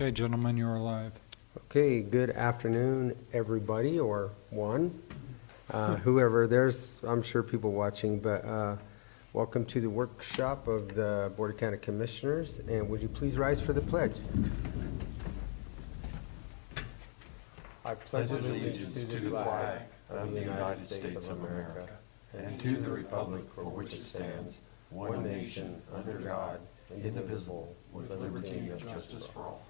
Okay, gentlemen, you're live. Okay, good afternoon, everybody, or one. Whoever, there's, I'm sure people watching, but welcome to the workshop of the Board of County Commissioners, and would you please rise for the pledge? I pledge allegiance to the flag of the United States of America and to the republic for which it stands, one nation, under God, indivisible, with liberty and justice for all.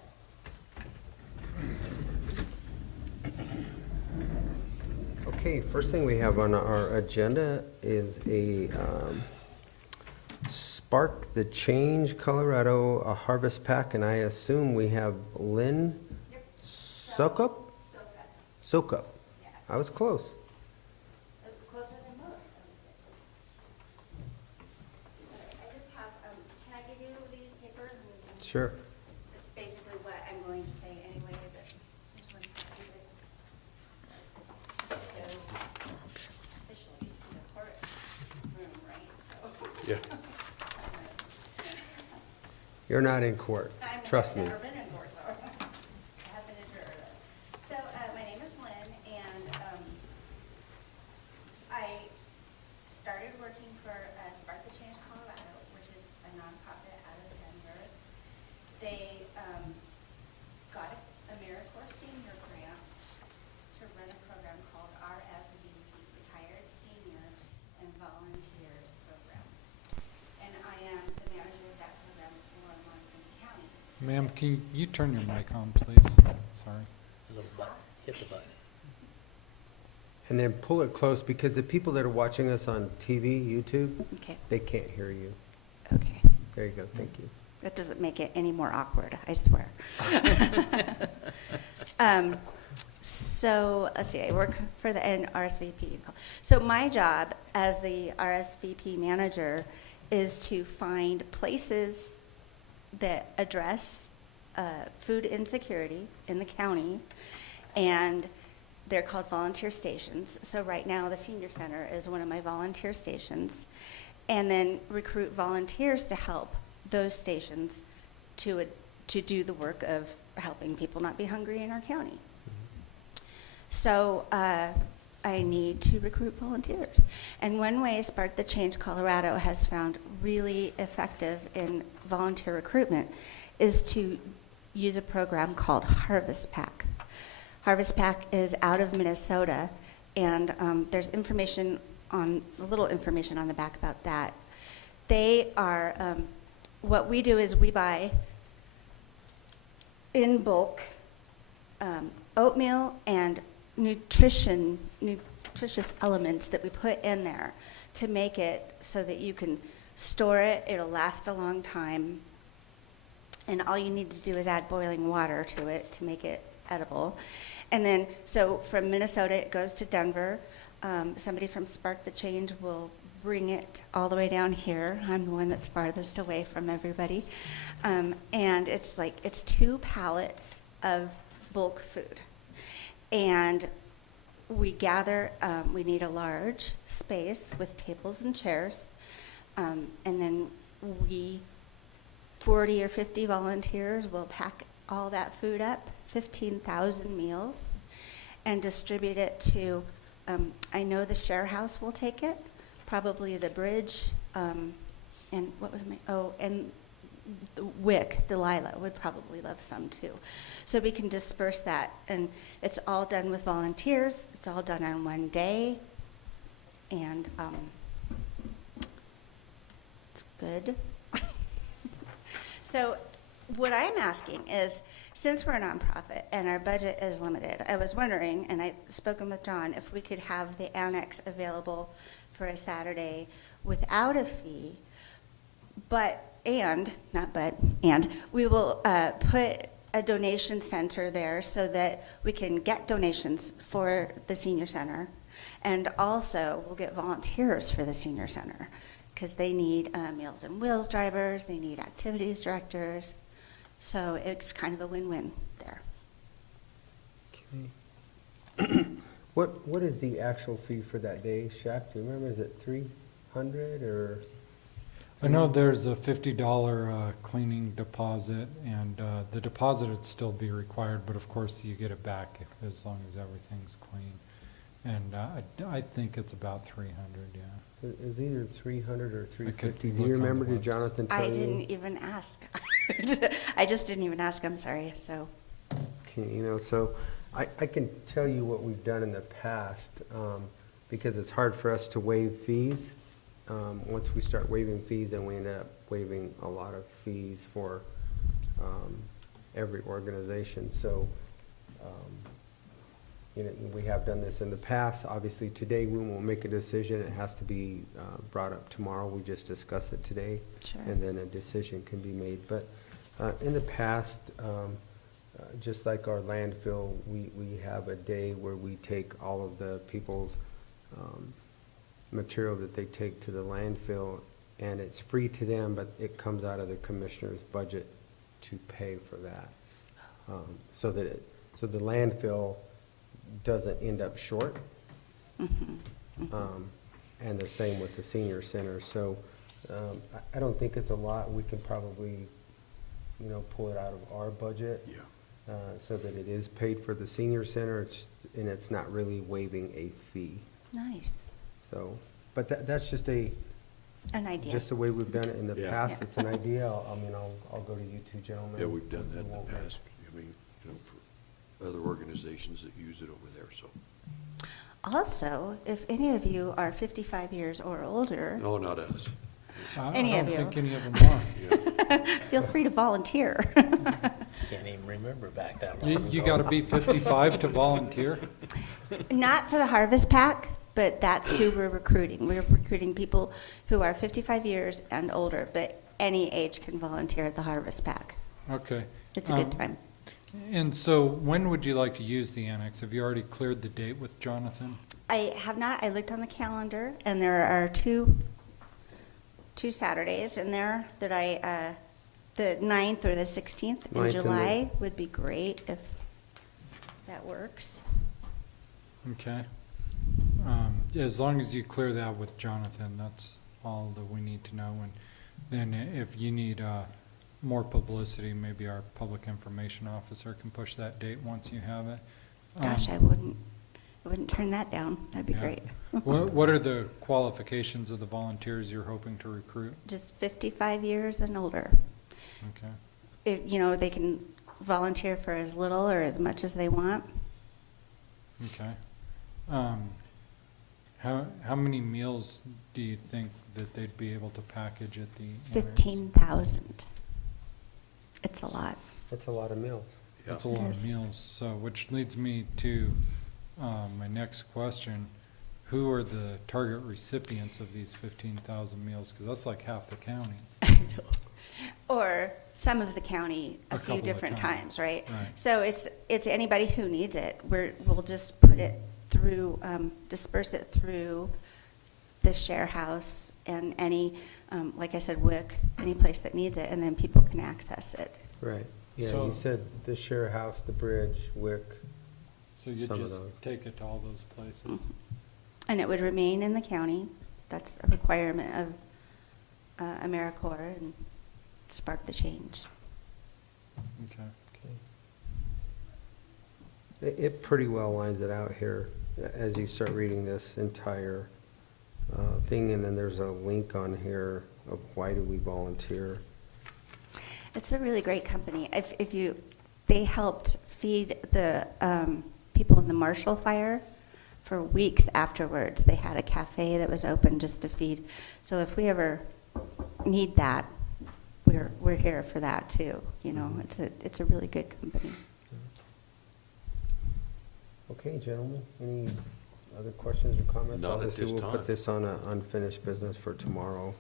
Okay, first thing we have on our agenda is a Spark the Change Colorado a harvest pack, and I assume we have Lynn. Yep. Soukup? Soukup. Yeah. I was close. Closer than most, I would say. I just have, can I give you these papers? And we can- Sure. It's basically what I'm going to say anyway, but here's one copy of it. This just goes official, used to be the court room, right? So. Yeah. You're not in court, trust me. I've never been in court, though. I have been adjourned. So, my name is Lynn, and I started working for Spark the Change Colorado, which is a nonprofit out of Denver. They got a AmeriCorps senior grant to run a program called RSVP, Retired Senior and Volunteers Program. And I am the manager of that program for Montezuma County. Ma'am, can you turn your mic on, please? Sorry. A little button, hit the button. And then pull it close, because the people that are watching us on TV, YouTube, Okay, they can't hear you. okay. There you go, thank you. That doesn't make it any more awkward, I swear. So, let's see, I work for the RSVP. So my job as the RSVP manager is to find places that address food insecurity in the county, and they're called volunteer stations. So right now, the senior center is one of my volunteer stations, and then recruit volunteers to help those stations to do the work of helping people not be hungry in our county. So I need to recruit volunteers. And one way Spark the Change Colorado has found really effective in volunteer recruitment is to use a program called Harvest Pack. Harvest Pack is out of Minnesota, and there's information a little information on the back about that. They are, what we do is we buy in bulk oatmeal and nutritious elements that we put in there to make it so that you can store it, it'll last a long time, and all you need to do is add boiling water to it to make it edible. And then, so from Minnesota, it goes to Denver. Somebody from Spark the Change will bring it all the way down here. I'm the one that's farthest away from everybody. And it's 2 pallets of bulk food. And we gather, we need a large space with tables and chairs. And then 40 or 50 volunteers will pack all that food up, 15,000 meals, and distribute it to, I know the Share House will take it, probably the Bridge, and what was and the WIC, Delilah, would probably love some too. So we can disperse that, and it's all done with volunteers, it's all done on one day, and it's good. So what I'm asking is, since we're a nonprofit and our budget is limited, I was wondering, and I've spoken with John, if we could have the annex available for a Saturday without a fee, and we will put a donation center there so that we can get donations for the senior center, and also we'll get volunteers for the senior center, because they need Meals and Wheels drivers, they need activities directors, so it's kind of a win-win there. Okay. What is the actual fee for that day, Shaq? Do you remember? Is it 300 or? I know there's a $50 cleaning deposit, and the deposit would still be required, but of course you get it back as long as everything's clean. And I think it's about 300, yeah. It was either 300 or I could 350. Do look you on the remember, did website. Jonathan tell you? I didn't even ask. I just didn't even ask, I'm sorry, so. You know, so I can tell you what we've done in the past, because it's hard for us to waive fees. Once we start waiving fees, then we end up waiving a lot of fees for every organization. So, you know, we have done this in the past. Obviously, today we won't make a decision. It has to be brought up tomorrow. We just discuss it today. Sure. And then a decision can be made. But in the past, just like our landfill, we have a day where we take all of the people's material that they take to the landfill, and it's free to them, but it comes out of the commissioner's budget to pay for that. So the landfill doesn't end up short. And the same with the senior center. So I don't think it's a lot. We can probably, you know, pull it out of our budget. Yeah. So that it is paid for the senior center, and it's not really waiving a fee. Nice, So, but that's just an idea. just the way we've done it in the Yeah. past. Yeah. It's an idea. I'll go to you two gentlemen. Yeah, we've done that in won't the make- past. I mean, you know, for other organizations that use it over there, so. Also, if any of you are 55 years or older, No, not us. Any I of don't you. think any of them are. Yeah. feel free to volunteer. Can't even remember back that long You ago. gotta be 55 to volunteer? Not for the Harvest Pack, but that's who we're recruiting. We're recruiting people who are 55 years and older, but any age can volunteer at the Harvest Pack. Okay. It's a good time. And so when would you like to use the annex? Have you already cleared the date with Jonathan? I have not. I looked on the calendar, and there are two Saturdays in there that the 9th or the 16th in 9th and July would be great if that works. Okay. As long as you clear that with Jonathan, that's all that we need to know. And then if you need more publicity, maybe our public information officer can push that date once you have it. Gosh, I wouldn't turn that down. That'd be Yeah. great. What are the qualifications of the volunteers you're hoping to recruit? Just 55 years and older. Okay. You know, they can volunteer for as little or as much as they want. Okay. How many meals do you think that they'd be able to package at the annex? 15,000. It's a lot. That's a lot of meals. Yeah. That's a lot of Yes. meals, so, which leads me to my next question. Who are the target recipients of these 15,000 meals? Because that's like half the county. Or some of the county A a couple few of different times, times, right? right. So it's anybody who needs it. We'll just put it through, disperse it through the share house and any, like I said, WIC, any place that needs it, and then people can access it. Right. Yeah, So- you said the share house, the bridge, WIC. So you Some of just those. take it to all those places? And it would remain in the county. That's a requirement of AmeriCorps and Spark the Change. Okay. It pretty well lines it out here as you start reading this entire thing, and then there's a link on here of why do we volunteer. It's a really great company. They helped feed the people in the Marshall Fire for weeks afterwards. They had a cafe that was open just to feed. So if we ever need that, we're here for that too. You know, it's a really good company. Okay, gentlemen, any other questions or comments? Not at Obviously, this we'll time. put this on unfinished business for tomorrow.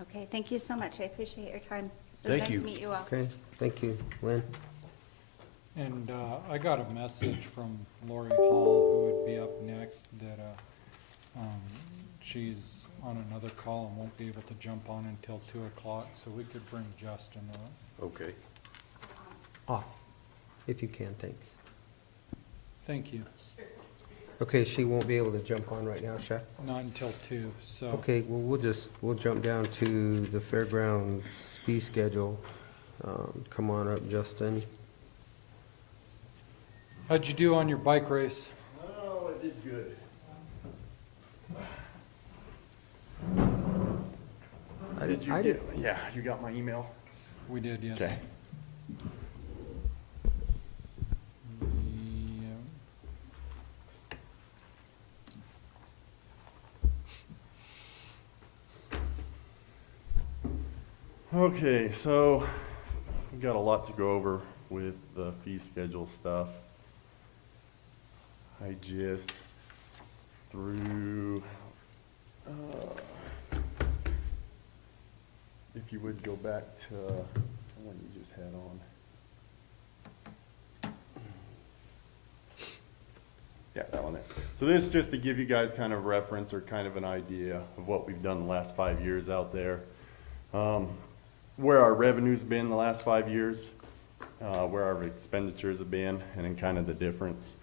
Okay, thank you so much. I appreciate your time. It was Thank nice you. to meet you all. Okay, thank you. Lynn? And I got a message from LaurieHall, who would be up next, that she's on another call and won't be able to jump on until 2 o'clock, so we could bring Justin up. Okay. Off, if you can, thanks. Thank you. Okay, she won't be able to jump on right now, Shaq? Not until 2, so. Okay, well, we'll jump down to the Fairgrounds Fee Schedule. Come on up, Justin. How'd you do on your bike race? Oh, I did good. Yeah, you got my email? We did, yes. Okay. Okay, so we've got a lot to go over with the fee schedule stuff. I just threw, if you would go back to the one you just had on. Yeah, that one there. So this is just to give you guys kind of reference or kind of an idea of what we've done the last 5 years out there. Where our revenue's been the last 5 years, where our expenditures have been, and then kind of the difference.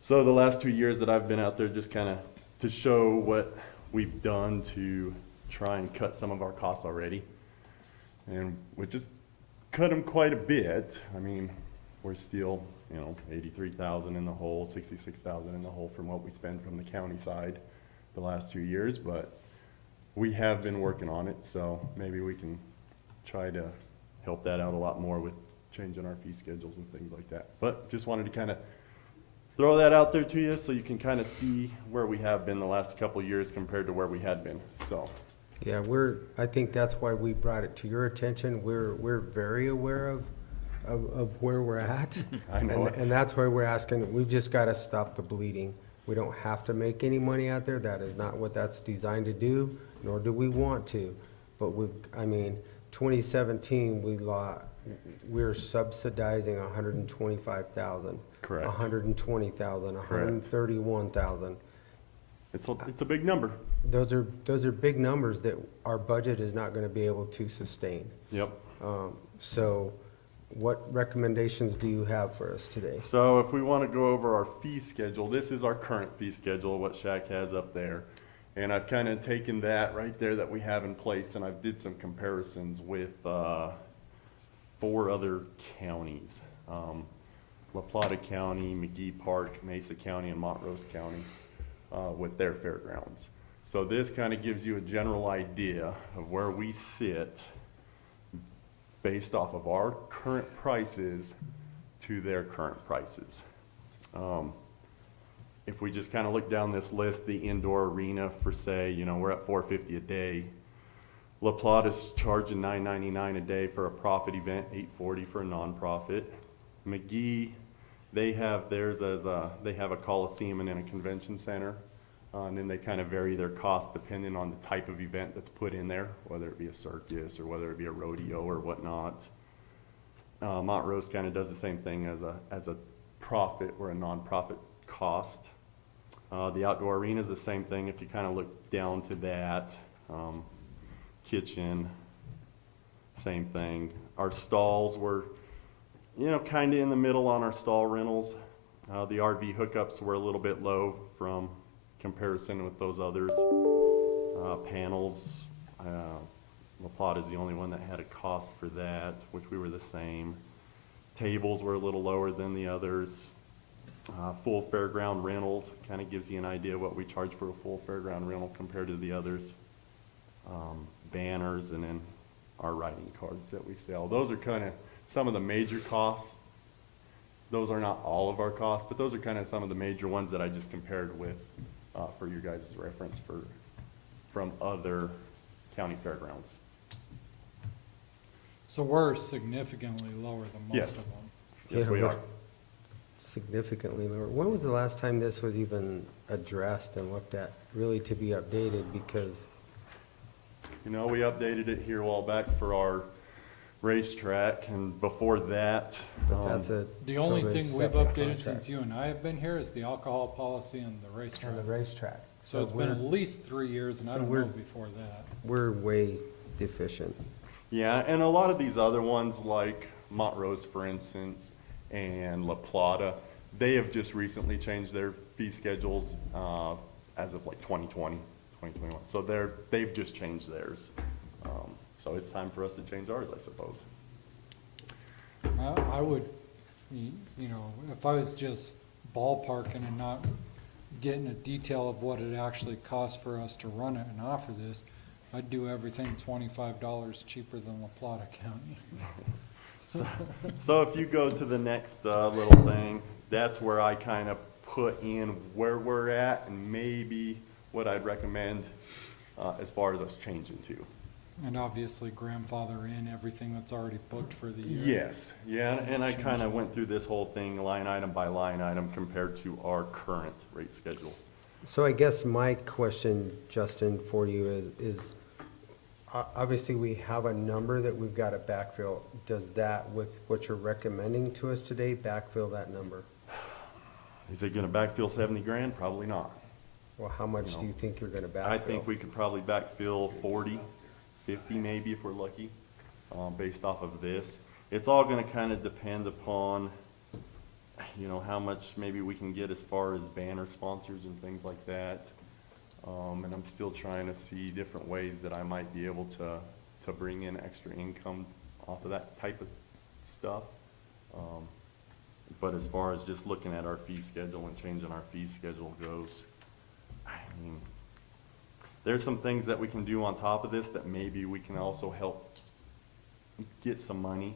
So the last 2 years that I've been out there, just kind of to show what we've done to try and cut some of our costs already. And we just cut them quite a bit. I mean, we're still, 83,000 in the hole, 66,000 in the hole from what we spend from the county side the last 2 years, but we have been working on it, so maybe we can try to help that out a lot more with changing our fee schedules and things like that. But just wanted to kind of throw that out there to you so you can kind of see where we have been the last couple of years compared to where we had been. So Yeah, I think that's why we brought it to your attention. We're very aware of where we're at. I know it. And that's why we're asking, we've just got to stop the bleeding. We don't have to make any money out there. That is not what that's designed to do, nor do we want to. But 2017, we're subsidizing 125,000. Correct. 120,000, 131,000. It's a big number. Those are big numbers that our budget is not going to be able to sustain. Yep. So what recommendations do you have for us today? So if we want to go over our fee schedule, this is our current fee schedule, what Shaq has up there. And I've kind of taken that right there that we have in place, and I've did some comparisons with 4 other counties. La Plata County, McGee Park, Mesa County, and Montrose County with their fairgrounds. So this kind of gives you a general idea of where we sit based off of our current prices to their current prices. If we just kind of look down this list, the indoor arena for say, we're at $450 a day. La Plata's charging $9.99 a day for a profit event, $8.40 for a nonprofit. McGee, they have theirs as they have a coliseum and then a convention center. And then they kind of vary their costs depending on the type of event that's put in there, whether it be a circus or whether it be a rodeo or whatnot. Montrose kind of does the same thing as a profit or a nonprofit cost. The outdoor arena is the same thing if you kind of look down to that. Kitchen, same thing. Our stalls were, kind of in the middle on our stall rentals. The RV hookups were a little bit low from comparison with those others. Panels, La Plata is the only one that had a cost for that, which we were the same. Tables were a little lower than the others. Full fairground rentals kind of gives you an idea what we charge for a full fairground rental compared to the others. Banners, and then our writing cards that we sell. Those are kind of some of the major costs. Those are not all of our costs, but those are kind of some of the major ones that I just compared with for your guys' reference from other county fairgrounds. So we're significantly lower than most Yes. of them. Yes, Yeah, we we're are. Significantly lower. When was the last time this was even addressed and looked at, really to be updated? Because We updated it here a while back for our racetrack, and before that, that's a The only totally thing we've separate updated contract. since you and I have been here is the alcohol policy and the racetrack. On the racetrack. So it's been at least 3 years, and I so don't we're- know before that. We're way deficient. yeah, and a lot of these other ones like Montrose, for instance, and La Plata, they have just recently changed their fee fee schedules, as of like 2020, 2021. So they've just changed theirs. So it's time for us to change ours, I suppose. I would, you know, if I was just ballparking and not getting a detail of what it actually costs for us to run it and offer this, I'd do everything $25 cheaper than La Plata County. So if you go to the next little thing, that's where I kind of put in where we're at and maybe what I'd recommend as far as us changing to. And obviously grandfather in everything that's already booked for the year. Yes, yeah, and I kind of went through this whole thing line item by line item compared to our current rate schedule. So I guess my question, Justin, for you is obviously we have a number that we've got to backfill. Does that, with what you're recommending to us today, backfill that number? Is it gonna backfill 70 grand? Probably not. Well, how much do you think you're gonna backfill? I think we could probably backfill 40, 50 maybe if we're lucky, based off of this. It's all gonna kind of depend upon, you know, how much maybe we can get as far as banner sponsors and things like that. And I'm still trying to see different ways that I might be able to bring in extra income off of that type of stuff. But as far as just looking at our fee schedule and changing our fee schedule goes, I mean, there's some things that we can do on top of this that maybe we can also help get some money,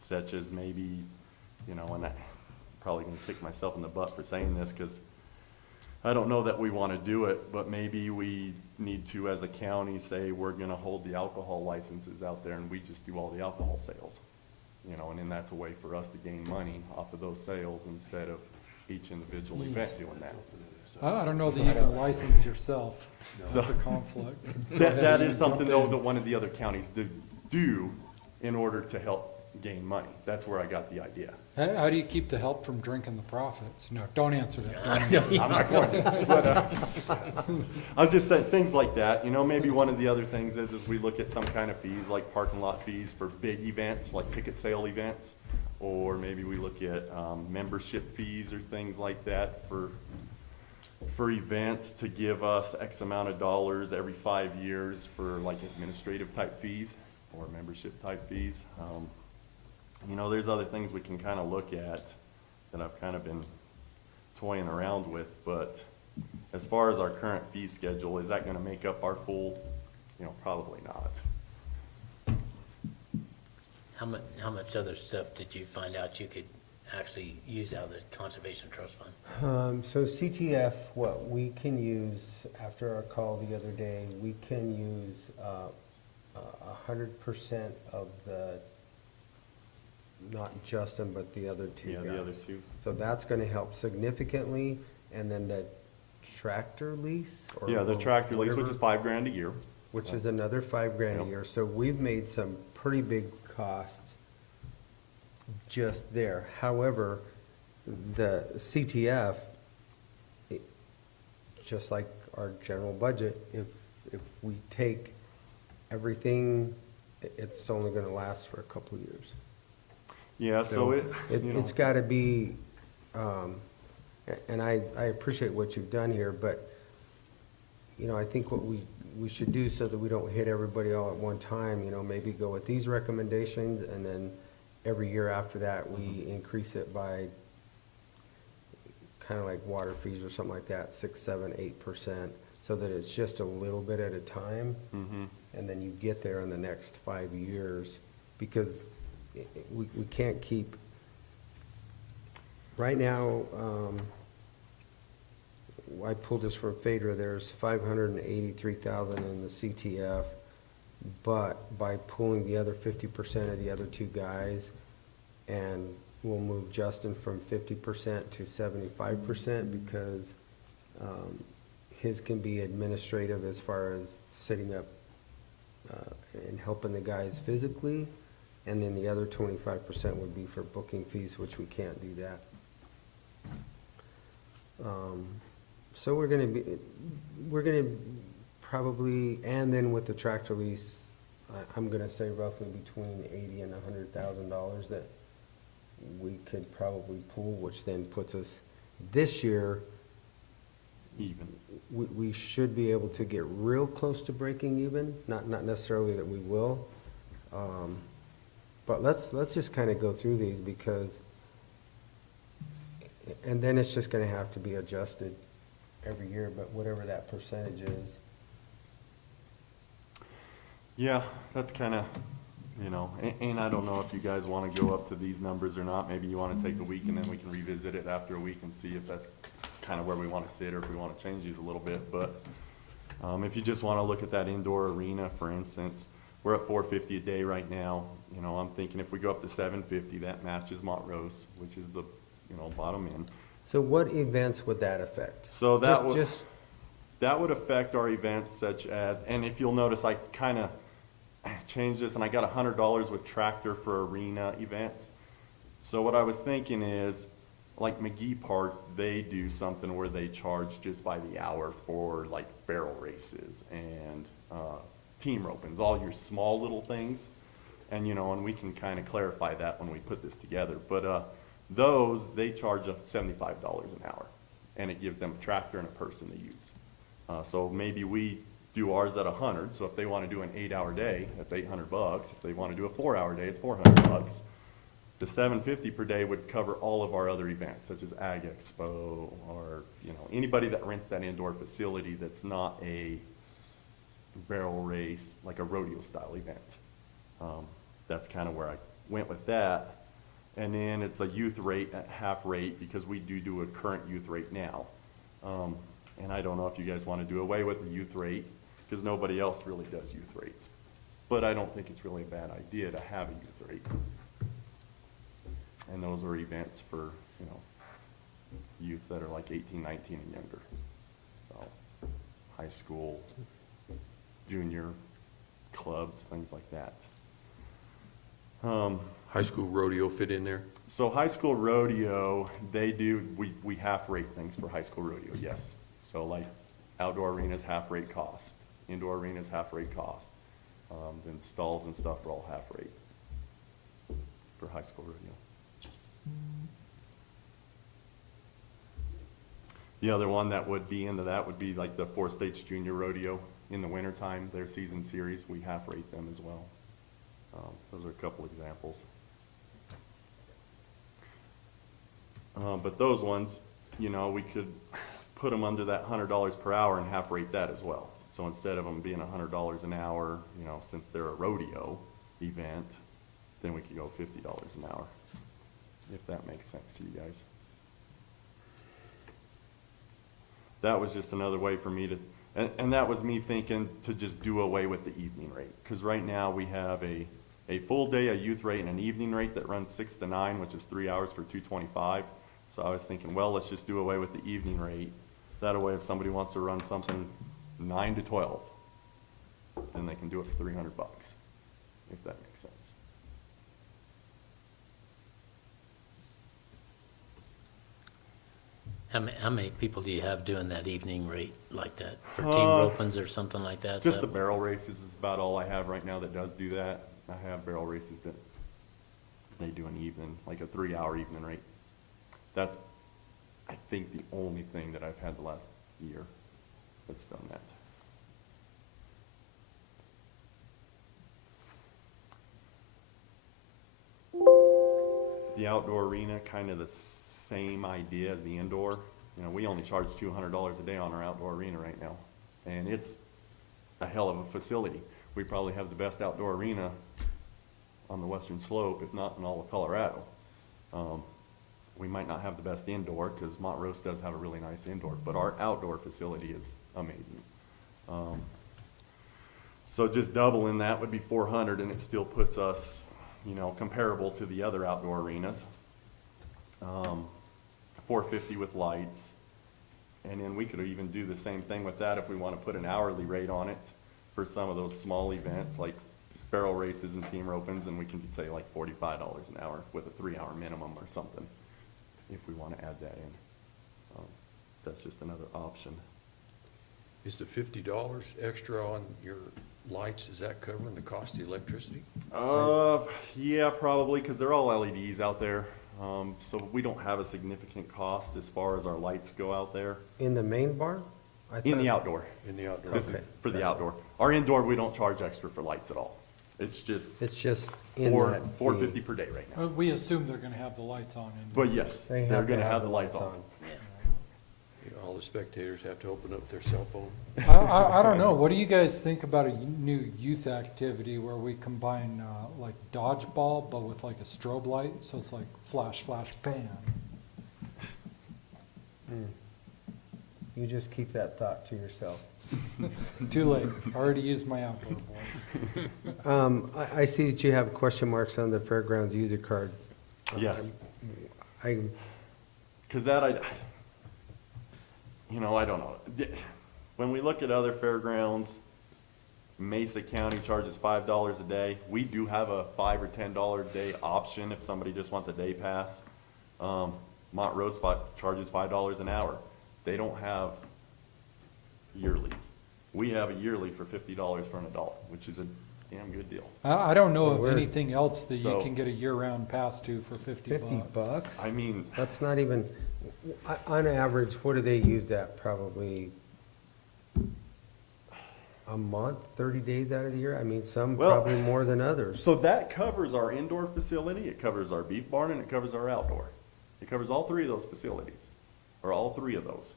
such as maybe, you know, and I'm probably gonna kick myself in the butt for saying this because I don't know that we want to do it, but maybe we need to, as a county, say we're gonna hold the alcohol licenses out there and we just do all the alcohol sales. You know, and then that's a way for us to gain money off of those sales instead of each individual event doing that. I don't know that you can license yourself. That's a conflict. That is something though that one of the other counties do in order to help gain money. That's where I got the idea. How do you keep the help from drinking the profits? No, don't answer that. Don't answer. I'm not going to, but, I'm just saying things like that. You know, maybe one of the other things is we look at some kind of fees like parking lot fees for big events, like ticket sale events, or maybe we look at membership fees or things like that for events to give us X amount of dollars every 5 years for like administrative type fees or membership type fees. You know, there's other things we can kind of look at that I've kind of been toying around with, but as far as our current fee schedule, is that going to make up our full, you know, probably not. How much other stuff did you find out you could actually use out of the Conservation Trust Fund? So CTF, what we can use, after our call the other day, we can use 100% of the, not Justin, but the other two guys. Yeah, the other two. So that's gonna help significantly, and then the tractor lease? Or Yeah, the tractor lease, which whatever, is $5,000 a year. which is another $5,000 a Yep. year. So we've made some pretty big costs just there. However, the CTF, just like our general budget, if we take everything, it's only gonna last for a couple of years. Yeah, so you know, It's gotta be, and I appreciate what you've done here, but, you know, I think what we should do so that we don't hit everybody all at one time, you know, maybe go with these recommendations, and then every year after that, we increase it by kind of like water fees or something like that, 6, 7, 8%, so that it's just a little bit at a time, and then you get there in the next 5 years, because we can't keep, right now, I pulled this from Phaedra, there's 583,000 in the CTF, but by pulling the other 50% of the other two guys, and we'll move Justin from 50% to 75%, because his can be administrative as far as setting up and helping the guys physically, and then the other 25% would be for booking fees, which we can't do that. So we're gonna probably, and then with the tractor lease, I'm gonna say roughly between $80,000 and $100,000 that we could probably pool, which then puts us This year, Even. we should be able to get real close to breaking even, not necessarily that we will. But let's just kind of go through these because, and then it's just gonna have to be adjusted every year, but whatever that percentage is. Yeah, that's kind of, you know, and I don't know if you guys want to go up to these numbers or not. Maybe you want to take a week and then we can revisit it after a week and see if that's kind of where we want to sit or if we want to change these a little bit. But if you just want to look at that indoor arena, for instance, we're at $450 a day right now. You know, I'm thinking if we go up to $750, that matches Montrose, which is the, you know, bottom end. So what events would that affect? So that would, Just that would affect our events such as, and if you'll notice, I kind of changed this and I got $100 with Tractor for arena events. So what I was thinking is, like McGee Park, they do something where they charge just by the hour for like barrel races and team ropings, all your small little things. And, you know, and we can kind of clarify that when we put this together. But those, they charge $75 an hour, and it gives them a tractor and a person to use. So maybe we do ours at 100. So if they want to do an 8-hour day, that's $800. If they want to do a 4-hour day, it's $400. The $750 per day would cover all of our other events, such as Ag Expo, or, you know, anybody that rents that indoor facility that's not a barrel race, like a rodeo style event. That's kind of where I went with that. And then it's a youth rate at half rate because we do a current youth rate now. And I don't know if you guys want to do away with the youth rate because nobody else really does youth rates. But I don't think it's really a bad idea to have a youth rate. And those are events for, you know, youth that are like 18, 19 and younger. So high school, junior clubs, things like that. High school rodeo fit in there? So high school rodeo, they do, we half rate things for high school rodeo, yes. So like outdoor arenas, half rate cost. Indoor arenas, half rate cost. Then stalls and stuff are all half rate for high school rodeo. The other one that would be into that would be like the Four States Junior Rodeo in the wintertime, their season series, we half rate them as well. Those are a couple examples. But those ones, you know, we could put them under that $100 per hour and half rate that as well. So instead of them being $100 an hour, you know, since they're a rodeo event, then we could go $50 an hour, if that makes sense to you guys. That was just another way for me to, and that was me thinking to just do away with the evening rate. Because right now we have a full day, a youth rate, and an evening rate that runs 6 to 9, which is 3 hours for $225. So I was thinking, well, let's just do away with the evening rate. That way, if somebody wants to run something 9 to 12, then they can do it for $300, if that makes sense. How many people do you have doing that evening rate like that for team ropings or something like that? Just the barrel races is about all I have right now that does do that. I have barrel races that they do an evening, like a 3-hour evening rate. That's, I think, the only thing that I've had the last year that's done that. The outdoor arena, kind of the same idea as the indoor. You know, we only charge $200 a day on our outdoor arena right now, and it's a hell of a facility. We probably have the best outdoor arena on the western slope, if not in all of Colorado. We might not have the best indoor because Montrose does have a really nice indoor, but our outdoor facility is amazing. So just doubling that would be 400, and it still puts us, you know, comparable to the other outdoor arenas. 450 with lights, and then we could even do the same thing with that if we want to put an hourly rate on it for some of those small events like barrel races and team ropings, and we can say like $45 an hour with a 3-hour minimum or something if we want to add that in. That's just another option. Is the $50 extra on your lights, is that covering the cost of electricity? Yeah, probably, because they're all LEDs out there. So we don't have a significant cost as far as our lights go out there. In the main barn? I In the thought- outdoor, In the outdoor. this is Okay, for the gotcha. outdoor. Our indoor, we don't charge extra for lights at all. It's just It's just in four, that $4.50 fee. per day right now. We assume they're gonna have the lights on in. But yes, They they're to gonna have the lights on. You know, all the spectators have to open up their cell phone. I don't know, what do you guys think about a new youth activity where we combine, like dodgeball, but with like a strobe light, so it's like flash, flash, bam? You just keep that thought to yourself. Too late, already used my outdoor boys. I see that you have question marks on the fairgrounds user cards. Yes. I, Cause that I don't know. When we look at other fairgrounds, Mesa County charges $5 a day. We do have a $5 or $10 a day option if somebody just wants a day pass. Montrose charges $5 an hour. They don't have yearlies. We have a yearly for $50 for an adult, which is a damn good deal. I don't know Well, of we're- anything else that you So- can get a year-round pass to for 50 50 bucks. bucks? I mean, That's not even, on average, what do they use that, probably a month, 30 days out of the year? I mean, some Well, probably more than others. so that covers our indoor facility, it covers our beef barn, and it covers our outdoor. It covers all three of those facilities, or all three of those,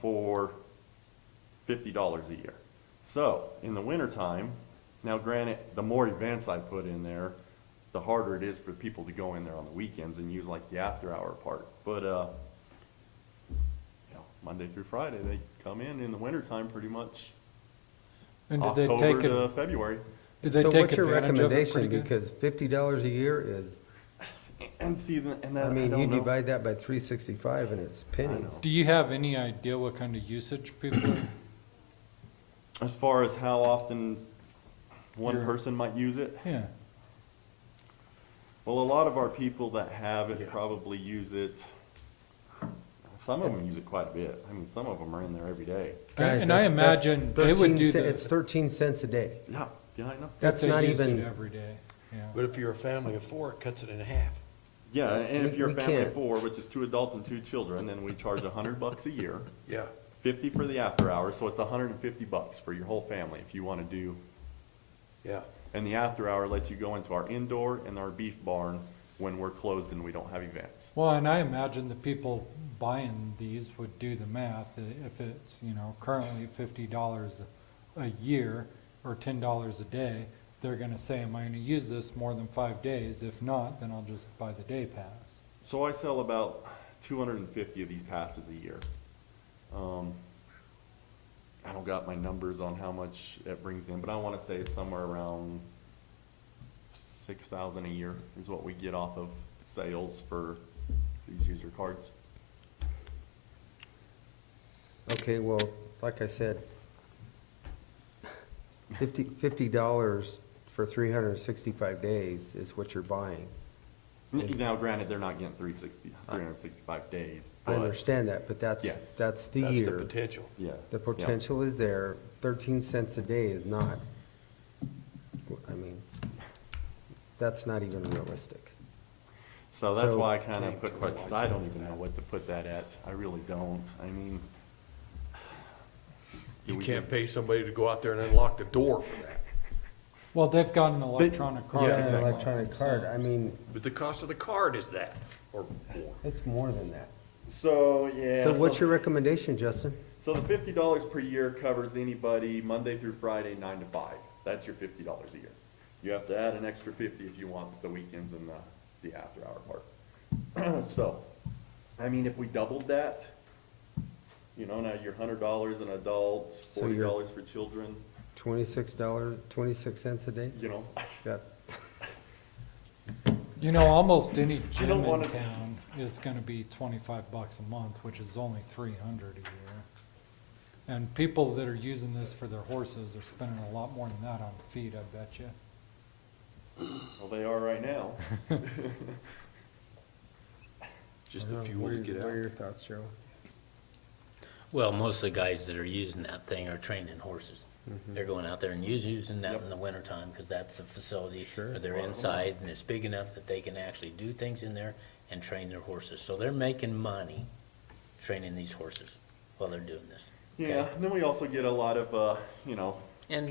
for $50 a year. So, in the wintertime, now granted, the more events I put in there, the harder it is for people to go in there on the weekends and use like the after-hour part. But, Monday through Friday, they come in the wintertime pretty much, And did they October take to it, February. did they So take what's your advantage of it recommendation? pretty good? Because $50 a year is, And see, and that, I I mean, you don't know. divide that by 365 and it's pennies. Do you have any idea what kind of usage people are? As far as how often one You're- person might use it, Yeah, well, a lot of our people that have it Yeah. probably use it, some of them use it quite a bit. I mean, some of them are in there every day. Guys, and I that's imagine they would 13 do cent- the, It's 13 cents a day. Yeah, yeah, I know. That's if they not used it even, every day, yeah. But if you're a family of four, it cuts it in half. Yeah, and if We- you're a we family of can't. 4, which is 2 adults and 2 children, then we charge $100 a year, Yeah. 50 for the after hours, so it's $150 for your whole family if you wanna do. Yeah. And the after hour lets you go into our indoor and our beef barn when we're closed and we don't have events. Well, and I imagine the people buying these would do the math, if it's, currently $50 a year or $10 a day, they're gonna say, am I gonna use this more than 5 days? If not, then I'll just buy the day pass. So I sell about 250 of these passes a year. I don't got my numbers on how much it brings in, but I wanna say it's somewhere around 6,000 a year is what we get off of sales for these user cards. okay, well, like I said, $50 for 365 days is what you're buying. Now granted, they're not getting 365 days, I but, understand that, but that's Yes. the That's the year. potential. yeah. The yeah. potential is there. 13 cents a day is not, I mean, that's not even realistic. So that's So- why I kinda Can't put turn questions, the lights I don't off even for know that. what to put that at, I really don't, I mean. do You we can't just- pay somebody to go out there and unlock the door for that. Well, they've got an electronic card. Yeah, that an they electronic want, card, so- I mean, But the cost of the card is that, or more. it's more than that. So, yeah. So what's your recommendation, Justin? So the $50 per year covers anybody Monday through Friday, 9 to 5. That's your $50 a year. You have to add an extra 50 if you want the weekends and the after hour part. So, I mean, if we doubled that, now you're $100 an adult, So you're- $40 for children, $26, 26 cents a day? That's, Almost any gym don't in wanna- town is gonna be $25 a month, which is only 300 a year. And people that are using this for their horses are spending a lot more than that on feed, I bet you. well, they are right now. Just I the don't know. fuel to get What are out. your thoughts, Joe? Well, most of the guys that are using that thing are trained in horses. They're going out there and using that Yep. in the wintertime, because that's a facility Sure. where they're Well, inside and it's big enough that they can actually do things in there and train their horses. So they're making money training these horses while they're doing this. okay? Yeah, and then we also get a lot of, you know, And,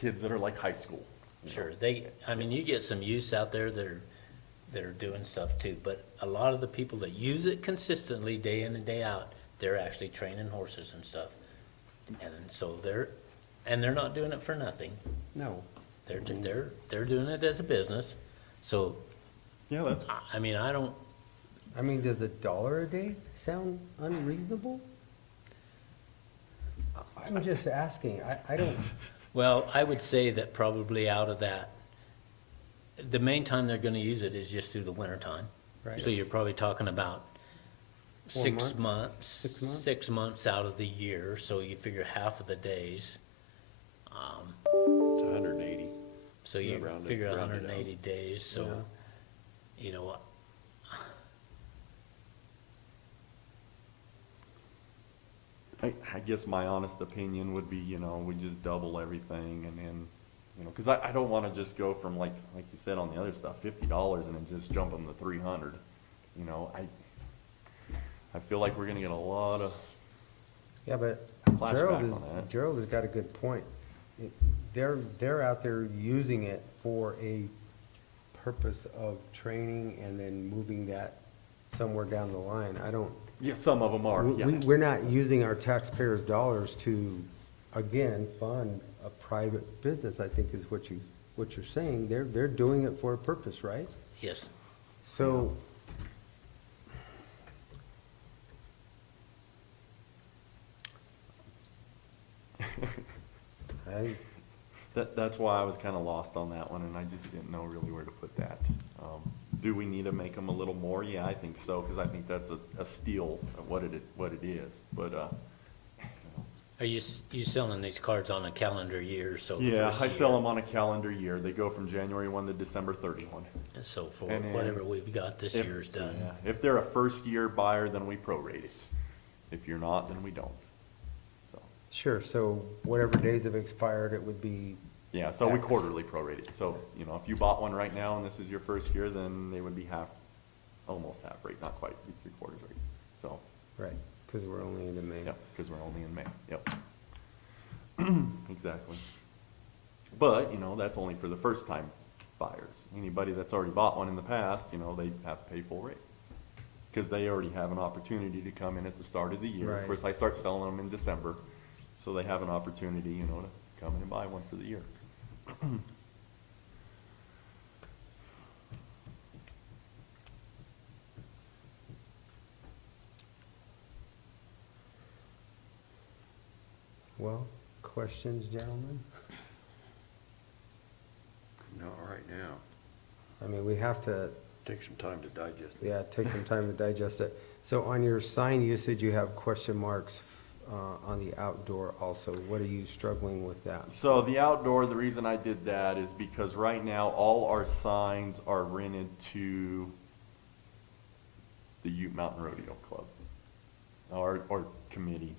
kids that are like high school. you know. sure, I mean, you get some use out there that are doing stuff too, but a lot of the people that use it consistently, day in and day out, they're actually training horses and stuff. And so they're not doing it for nothing. No. They're doing it as a business. So, Yeah, that's, I mean, I don't, I mean, does $1 a day sound unreasonable? I'm just asking, I don't, well, I would say that probably out of that, the main time they're gonna use it is just through the winter time. Right. So you're probably talking about 4 6 months? months. 6 months? 6 months out of the year, so you figure half of the days. It's 180. So you Round it- figure round it hundred and eighty days, so, Yeah. you know, I guess my honest opinion would be, you know, we just double everything and then, you know, cause I don't wanna just go from like you said on the other stuff, $50 and then just jump them to 300. You know, I feel like we're gonna get a lot of, yeah, but Flashback on that. Gerald has got a good point. They're out there using it for a purpose of training and then moving that somewhere down the line. I don't, yeah, some of them are, yeah. we're not using our taxpayers' dollars to, again, fund a private business, I think is what you're saying. They're doing it for a purpose, right? yes. So, That's why I was kinda lost on that one, and I just didn't know really where to put that. Do we need to make them a little more? Yeah, I think so, cause I think that's a steal of what it is, but, Are you selling these cards on a calendar year, so? the yeah, first I sell year- them on a calendar year. They go from January 1 to December 31. So for and then whatever we've got this If- year's done. yeah, if they're a first-year buyer, then we prorate it. If you're not, then we don't. So, sure, so whatever days have expired, it would be, yeah, so we X. quarterly prorate it. So, you know, if you bought one right now and this is your first year, then they would be almost half rate, not quite, be 3/4 rate. So, right, because we're only into May. yeah, because we're only in May, yep. Exactly. But, you know, that's only for the first-time buyers. Anybody that's already bought one in the past, you know, they have to pay full rate. Because they already have an opportunity to come in at the start of the year. Right. Of course, I start selling them in December, so they have an opportunity, you know, to come in and buy one for the year. Well, questions, gentlemen? Not right now. I mean, we have to, Take some time to digest it. yeah, take some time to digest it. So on your sign usage, you have question marks on the outdoor also. What are you struggling with that? So the outdoor, the reason I did that is because right now, all our signs are rented to the Ute Mountain Rodeo Club. Or committee,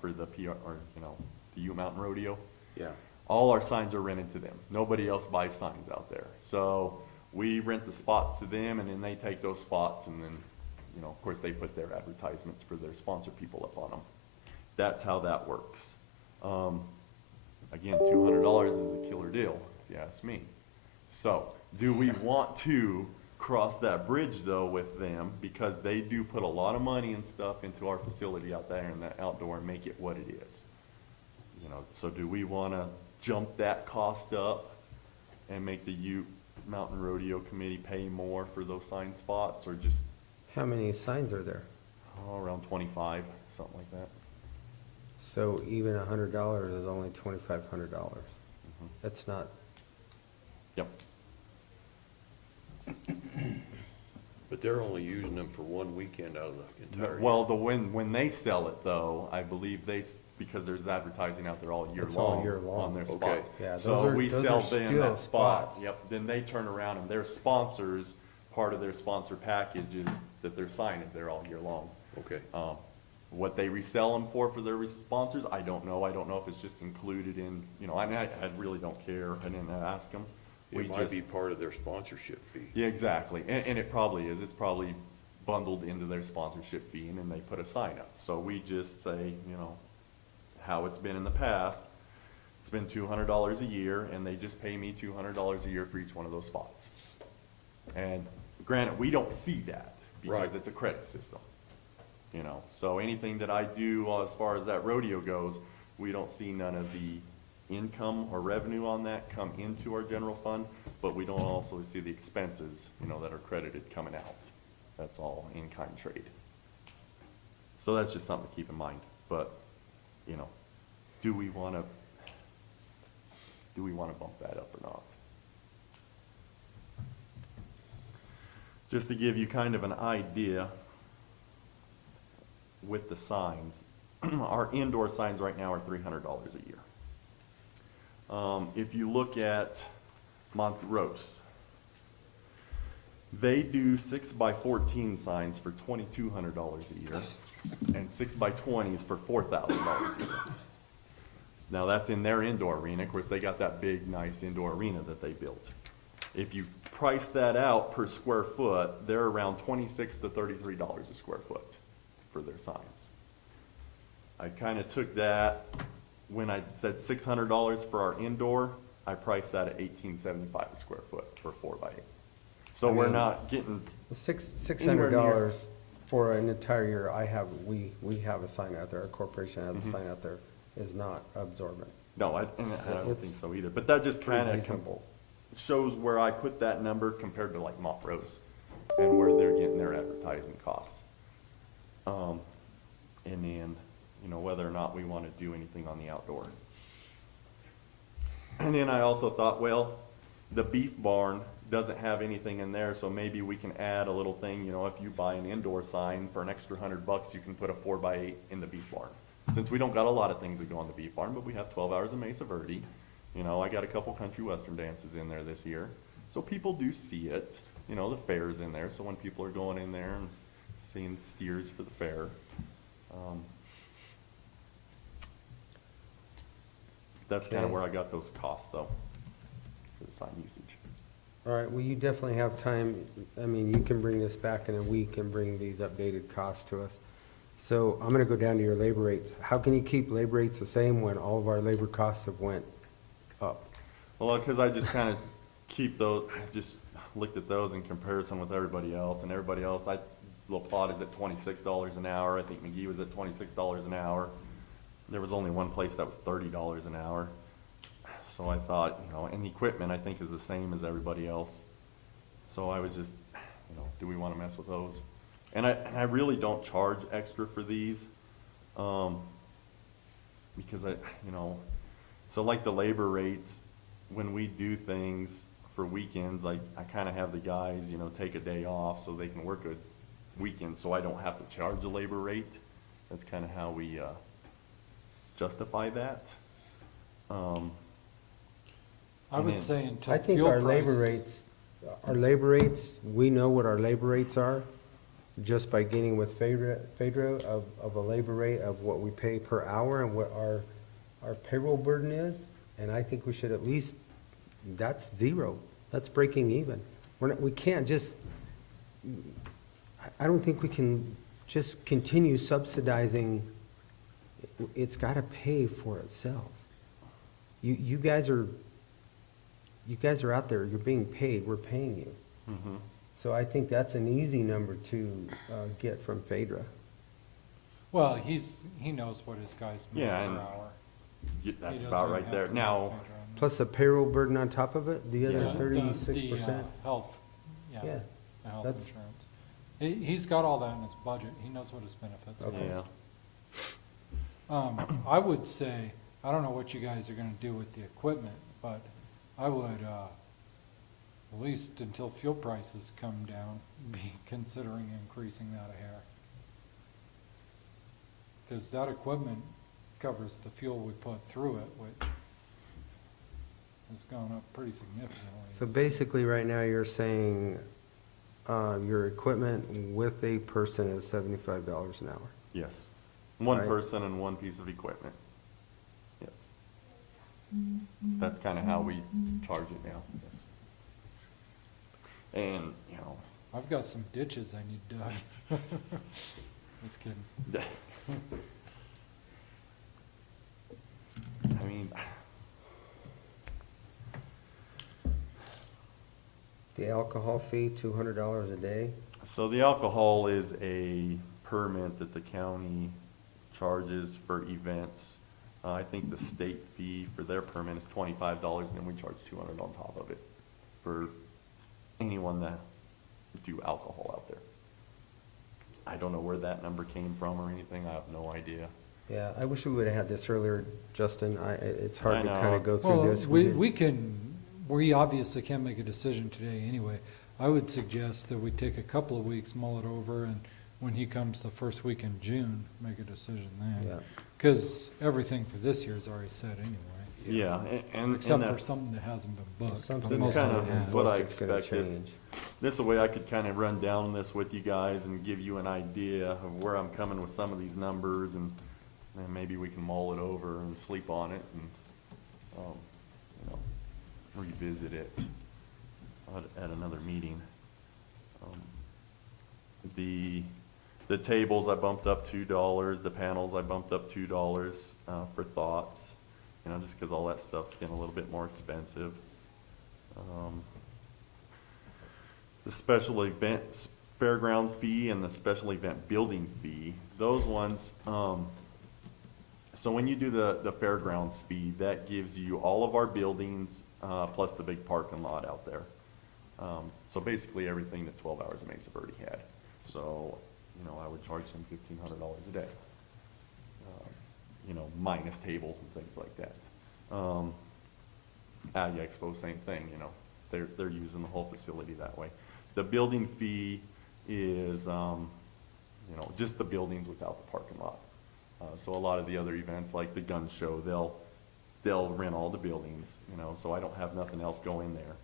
for the PR, or, you know, the Ute Mountain Rodeo. Yeah. All our signs are rented to them. Nobody else buys signs out there. So we rent the spots to them and then they take those spots and then, you know, of course, they put their advertisements for their sponsor people up on them. That's how that works. Again, $200 is a killer deal, if you ask me. So, do we want to cross that bridge though with them, because they do put a lot of money and stuff into our facility out there and that outdoor and make it what it is? You know, so do we wanna jump that cost up and make the Ute Mountain Rodeo Committee pay more for those sign spots, or just, How many signs are there? around 25, something like that? So even $100 is only $2,500. That's not, Yep. But they're only using them for one weekend out of the entire year. Well, when they sell it though, I believe because there's advertising out there all year It's all long year long. on their Okay. spots. Yeah, those So are- we those sell are them still that spot, spots. yep, then they turn around and their sponsors, part of their sponsor package is that their sign is there all year long. Okay. What they resell them for their sponsors, I don't know. I don't know if it's just included in, you know, I really don't care. I didn't ask them. We It might be just- part of their sponsorship fee. Yeah, exactly, and it probably is, it's probably bundled into their sponsorship fee, and then they put a sign up. So we just say, you know, how it's been in the past, it's been $200 a year, and they just pay me $200 a year for each one of those spots. And granted, we don't see that, because Right. it's a credit system, you know, so anything that I do as far as that rodeo goes, we don't see none of the income or revenue on that come into our general fund, but we don't also see the expenses, you know, that are credited coming out. That's all in-kind trade. So that's just something to keep in mind, but, you know, do we wanna bump that up or not? Just to give you kind of an idea with the signs, our indoor signs right now are $300 a year. If you look at Montrose, they do 6x14 signs for $2,200 a year, and 6x20s for $4,000 a year. Now that's in their indoor arena. Of course, they got that big, nice indoor arena that they built. If you price that out per square foot, they're around $26 to $33 a square foot for their signs. I kind of took that, when I said $600 for our indoor, I priced that at $18.75 a square foot for 4x8. So I we're mean, not getting, $600 for an entire year, we have a sign out there, our corporation has a sign out there, is not absorbent. no, I don't think It's so either, but that just Pretty kind of reasonable. shows where I put that number compared to like Montrose and where they're getting their advertising costs. And then, you know, whether or not we want to do anything on the outdoor. And then I also thought, well, the beef barn doesn't have anything in there, so maybe we can add a little thing, you know, if you buy an indoor sign for an extra $100, you can put a 4x8 in the beef barn. Since we don't got a lot of things that go on the beef barn, but we have 12 hours of Mesa Verde. You know, I got a couple country western dances in there this year. So people do see it, you know, the fair's in there, so when people are going in there and seeing steers for the fair. That's kind of Okay. where I got those costs though, for the sign usage. All right, well, you definitely have time, I mean, you can bring this back in a week and bring these updated costs to us. So I'm gonna go down to your labor rates. How can you keep labor rates the same when all of our labor costs have went up? Well, because I just kind of keep those, just looked at those in comparison with everybody else, and everybody else, La Plata is at $26 an hour, I think McGee was at $26 an hour. There was only one place that was $30 an hour. So I thought, you know, and the equipment I think is the same as everybody else. So I was just, you know, do we want to mess with those? And I really don't charge extra for these, because you know, so like the labor rates, when we do things for weekends, I kind of have the guys, you know, take a day off so they can work a weekend, so I don't have to charge a labor rate. That's kind of how we justify that. I would say until I think fuel our labor prices. rates, we know what our labor rates are just by getting with Phaedra of a labor rate of what we pay per hour and what our payroll burden is. And I think we should at least, that's zero. That's breaking even. We can't just, I don't think we can just continue subsidizing. It's gotta pay for itself. You guys are out there, you're being paid, we're paying you. Mm-hmm. So I think that's an easy number to get from Phaedra. Well, he knows what his guys make per Yeah, and hour. He That's doesn't about right have there. to Now, factor in Plus the payroll burden on top of it, the other Yeah. 36%. Health, yeah, Yeah, the health that's- insurance. He's got all that in his budget. He knows what his benefits are. Okay. yeah, I would say, I don't know what you guys are gonna do with the equipment, but I would, at least until fuel prices come down, be considering increasing that a hair. Cause that equipment covers the fuel we put through it, which has gone up pretty significantly. So basically, right now, you're saying your equipment with a person is $75 an hour. yes. One Right. person and one piece of equipment. Yes. That's kind of how we charge it now, yes. And, you know, I've got some ditches I need dug. Just kidding. I mean, The alcohol fee, $200 a day. so the alcohol is a permit that the county charges for events. I think the state fee for their permit is $25, and then we charge $200 on top of it for anyone that do alcohol out there. I don't know where that number came from or anything. I have no idea. Yeah, I wish we would've had this earlier, Justin. It's I hard to know. kinda go through Well, this. we obviously can't make a decision today anyway. I would suggest that we take a couple of weeks, mull it over, and when he comes the first week in June, make a decision then. Yeah, Because everything for this year is already set anyway, Yeah, and except for that's, something that hasn't been booked, something but that's most kind of it of has. what I it's gonna expected. change. this is a way I could kind of run down this with you guys and give you an idea of where I'm coming with some of these numbers, and then maybe we can mull it over and sleep on it and, you know, revisit it at another meeting. The tables I bumped up $2, the panels I bumped up $2 for thoughts, you know, just because all that stuff's getting a little bit more expensive. The special event fairground fee and the special event building fee, those ones, so when you do the fairgrounds fee, that gives you all of our buildings, plus the big parking lot out there. So basically everything that 12 Hours of Mesa Verde had. So, you know, I would charge them $1,500 a day. You know, minus tables and things like that. Ag Expo, same thing, you know, they're using the whole facility that way. The building fee is, you know, just the buildings without the parking lot. So a lot of the other events, like the gun show, they'll rent all the buildings, you know, so I don't have nothing else go in there.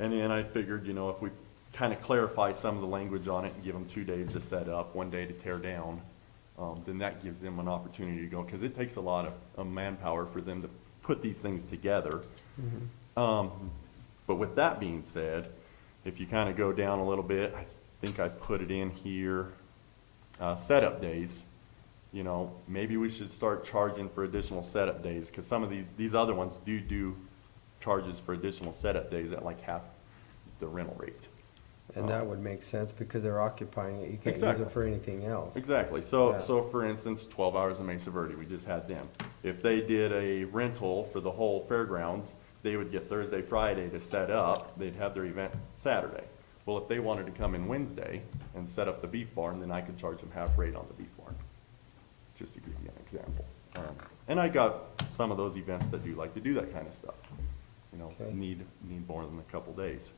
And then I figured, you know, if we kind of clarify some of the language on it and give them 2 days to set up, 1 day to tear down, then that gives them an opportunity to go, because it takes a lot of manpower for them to put these things together. But with that being said, if you kind of go down a little bit, I think I put it in here, setup days. You know, maybe we should start charging for additional setup days, because some of these other ones do charges for additional setup days at like half the rental rate. And that would make sense because they're occupying it. You can't use Exactly. it for anything else. Exactly. So, Yeah. so for instance, 12 Hours of Mesa Verde, we just had them. If they did a rental for the whole fairgrounds, they would get Thursday, Friday to set up. They'd have their event Saturday. Well, if they wanted to come in Wednesday and set up the beef barn, then I could charge them half rate on the beef barn, just to give you an example. And I got some of those events that do like to do that kind of stuff. You know, Okay. need more than a couple days.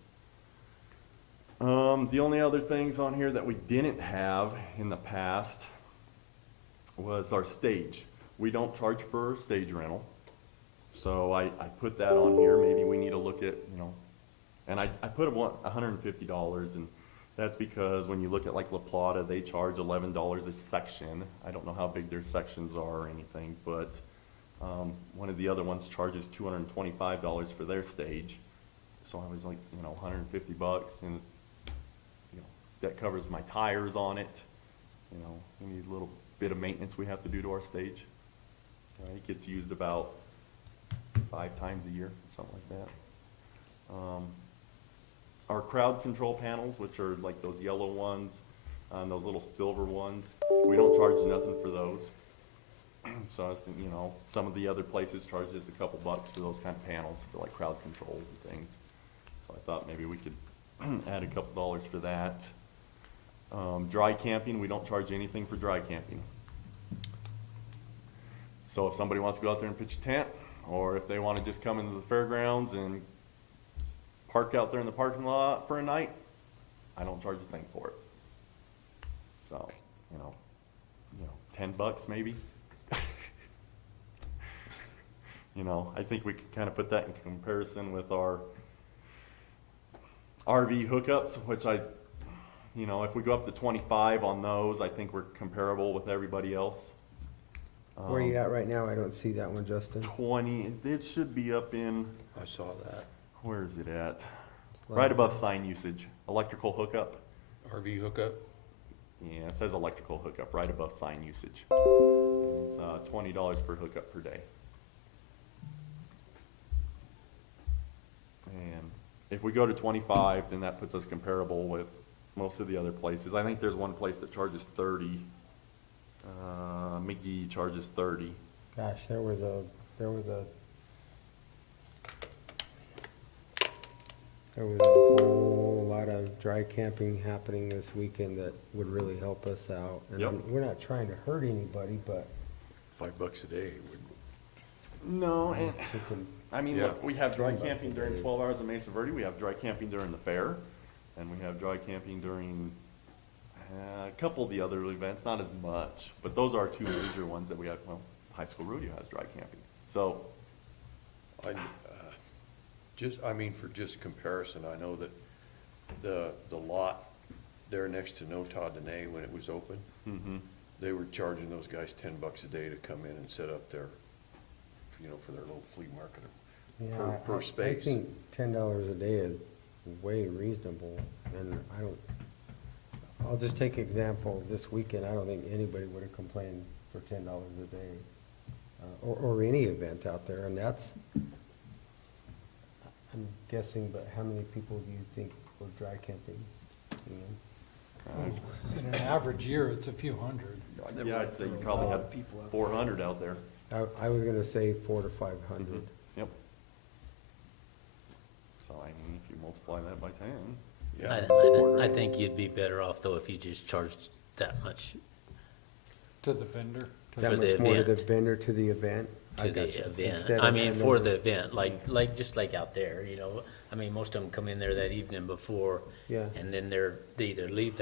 The only other things on here that we didn't have in the past was our stage. We don't charge for stage rental. So I put that on here. Maybe we need to look at, you know, and I put $150, and that's because when you look at like La Plata, they charge $11 a section. I don't know how big their sections are or anything, but one of the other ones charges $225 for their stage. So I was like, you know, $150, and you know, that covers my tires on it. You know, we need a little bit of maintenance we have to do to our stage. It gets used about 5 times a year, something like that. Our crowd control panels, which are like those yellow ones, and those little silver ones, we don't charge nothing for those. So I was thinking, you know, some of the other places charge just a couple bucks for those kind of panels for like crowd controls and things. So I thought maybe we could add a couple dollars for that. Dry camping, we don't charge anything for dry camping. So if somebody wants to go out there and pitch a tent, or if they want to just come into the fairgrounds and park out there in the parking lot for a night, I don't charge a thing for it. So, you know, $10 maybe. You know, I think we could kind of put that in comparison with our RV hookups, which you know, if we go up to 25 on those, I think we're comparable with everybody else. Where are you at right now? I don't see that one, Justin. 20, it should be up in, I saw that. where is it at? It's Right like- above sign usage, electrical hookup. RV hookup? Yeah, it says electrical hookup right above sign usage. And it's $20 per hookup per day. And if we go to 25, then that puts us comparable with most of the other places. I think there's one place that charges 30. McGee charges 30. Gosh, there was a whole lot of dry camping happening this weekend that would really help us out. And Yep. we're not trying to hurt anybody, but $5 a day would, No, and we can, I mean, Yeah. look, we have dry $10 camping a during day. 12 hours of Mesa Verde, we have dry camping during the fair, and we have dry camping during a couple of the other events, not as much, but those are two major ones that we have. Well, High School Rodeo has dry camping, so for just comparison, I know that the lot there next to No Todd Dene, when it was open, they were charging those guys $10 a day to come in and set up their, for their little flea market yeah, per space. I think $10 a day is way reasonable, and I'll just take example, this weekend, I don't think anybody would have complained for $10 a day, or any event out there, and that's, I'm guessing, but how many people do you think were dry camping? You know? In an average year, it's a few hundred. yeah, I'd say you probably had 400 out there. I was gonna say 400 to 500. Yep. So I mean, if you multiply that by 10, Yeah, I think you'd be better off though if you just charged that much To the vendor? to That For much the more to the event. vendor, to the event? I to the gotcha. event. Instead I of mean, hand for numbers. the event, just like out there, I mean, most of them come in there that evening before. Yeah. And then they either leave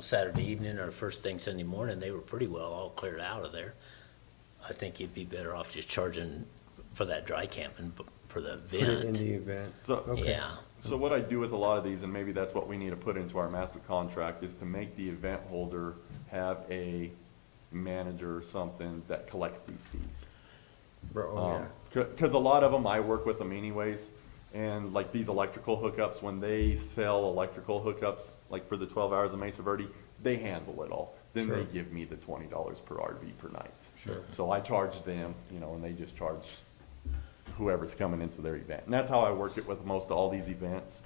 Saturday evening or first thing Sunday morning, they were pretty well all cleared out of there. I think you'd be better off just charging for that dry camping for the Put it in event. the event. So- Okay. Yeah, So what I do with a lot of these, and maybe that's what we need to put into our master contract, is to make the event holder have a manager or something that collects these fees. Bro, oh, yeah. Cause a lot of them, I work with them anyways, and like these electrical hookups, when they sell electrical hookups, like for the 12 hours of Mesa Verde, they handle it all. Then they Sure. give me the $20 per RV per night. Sure. So I charge them, and they just charge whoever's coming into their event. And that's how I work it with most of all these events.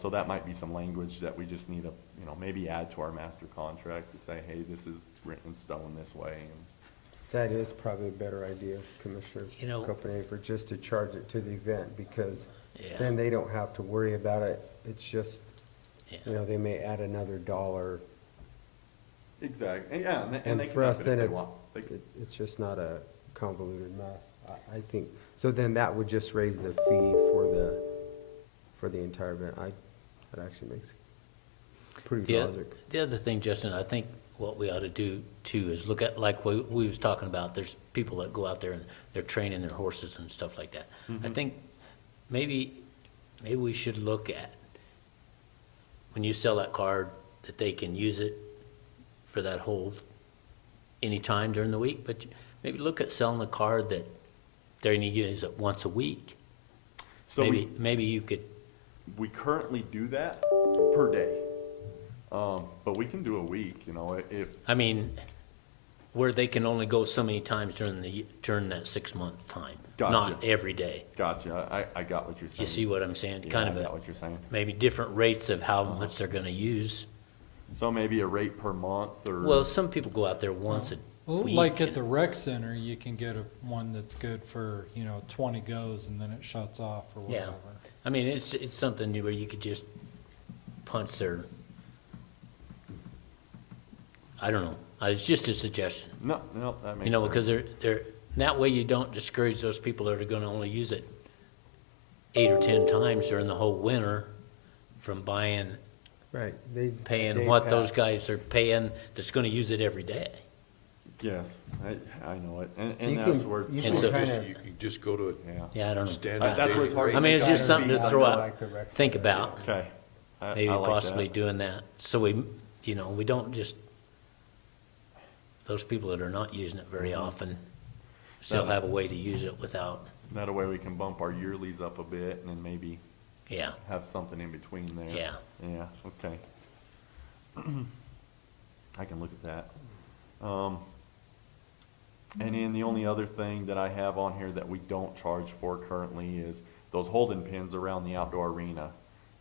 So that might be some language that we just need to, maybe add to our master contract to say, hey, this is written in stone this way. And That is probably a better idea, Commissioner Copenhaver, just to charge it to the event, because yeah, then they don't have to worry about it. It's just, yeah. they may add another $1. exactly, and yeah, and they And can for us, up it if then they want. it's just not a convoluted mess, I think. So then that would just raise the fee for the entire event. That actually makes pretty Yeah. logic. The other thing, Justin, I think what we ought to do too is look at, like we was talking about, there's people that go out there and they're training their horses and stuff like that. I think maybe we should look at, when you sell that card, that they can use it for that hold anytime during the week, but maybe look at selling a card that they need to use it once a week. So Maybe you could, we currently do that per day. But we can do a week, if, I mean, where they can only go so many times during that 6-month time, not Gotcha. every day. gotcha, I got what you're saying. You see what I'm saying? Yeah, Kind I of got what you're saying. maybe different rates of how much they're gonna use. So maybe a rate per month or? Well, some people go out there once a Well, week. like at and- the rec center, you can get one that's good for, 20 goes and then it shuts off or Yeah. whatever. I mean, it's something where you could just punch their, I don't know, it's just a suggestion. No, that makes sense. Because that way you don't discourage those people that are gonna only use it 8 or 10 times during the whole winter from Right. paying Day what those pass. guys are paying that's gonna use it every day. Yes, I know it, You and can- that's where it's. you And can so- kinda- you can just go to it. Yeah, Yeah, I don't know. Standard That's where it's hard. I mean, it's just something to I throw out, like the rec think center. about, okay. maybe I like possibly that. doing that. So we don't just, those people that are not using it very often still No. have a way to use it without, That way we can bump our yearlies up a bit and then maybe Yeah, have something in between there. yeah. Yeah, okay. I can look at that. And then the only other thing that I have on here that we don't charge for currently is those holding pins around the outdoor arena.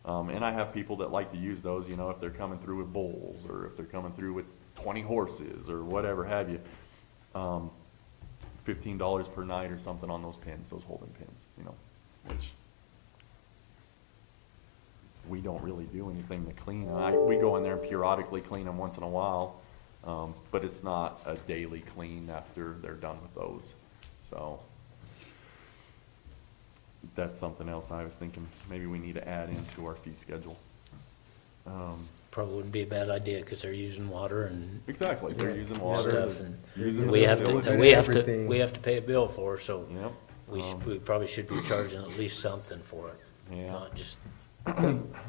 And I have people that like to use those, you know, if they're coming through with bulls, or if they're coming through with 20 horses, or whatever have you. $15 per night or something on those pins, those holding pins, you know, which we don't really do anything to clean. We go in there and periodically clean them once in a while, but it's not a daily clean after they're done with those. So that's something else I was thinking maybe we need to add into our fee schedule. Probably wouldn't be a bad idea, cause they're using water and Exactly, they're using water, stuff, and using we have facility. to, we have to, Everything. we have to pay a bill for it, so Yep. we probably should be charging at least something for it, Yeah. not just,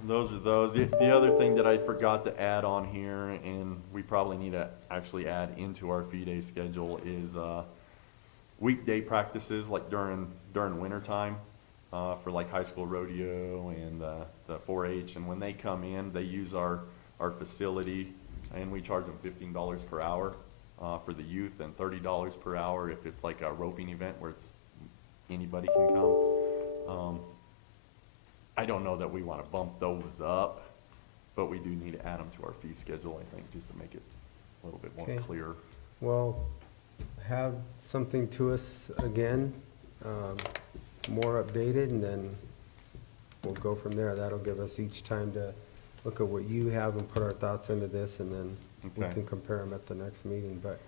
Those are those. The other thing that I forgot to add on here, and we probably need to actually add into our fee day schedule, is weekday practices, like during winter time, for like high school rodeo and the 4-H. And when they come in, they use our facility, and we charge them $15 per hour for the youth, and $30 per hour if it's like a roping event where it's anybody can come. I don't know that we want to bump those up, but we do need to add them to our fee schedule, I think, just to make it a little bit more Okay. clear. Well, have something to us again, more updated, and then we'll go from there. That'll give us each time to look at what you have and put our thoughts into this, and then we Okay. can compare them at the next meeting, but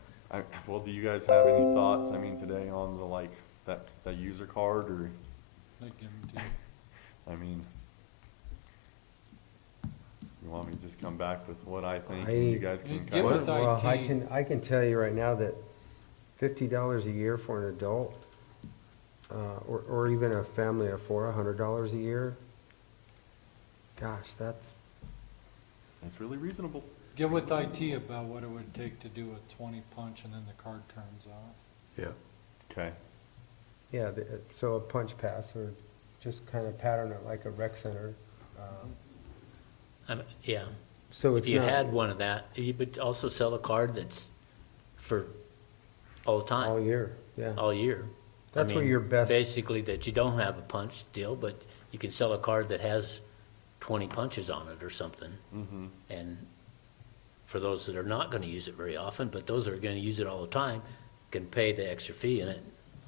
Well, do you guys have any thoughts, I mean, today on the, like, that user card, or, They give 'em to you. I mean, you want me to just come back with what I think, I- and you guys You can give kind us of, a- well, IT. I can tell you right now that $50 a year for an adult, or even a family of four, $100 a year, gosh, that's, really reasonable. Get with IT about what it would take to do a 20 punch and then the card turns off. Yeah. Okay, yeah, so a punch pass, or just kind of pattern it like a rec center. yeah. So If it's you not had one of that, you would also sell a card that's for all the time. all year, yeah. All year. I That's where mean, your best, basically, that you don't have a punch deal, but you can sell a card that has 20 punches on it or something. mm-hmm, And for those that are not gonna use it very often, but those that are gonna use it all the time, can pay the extra fee, and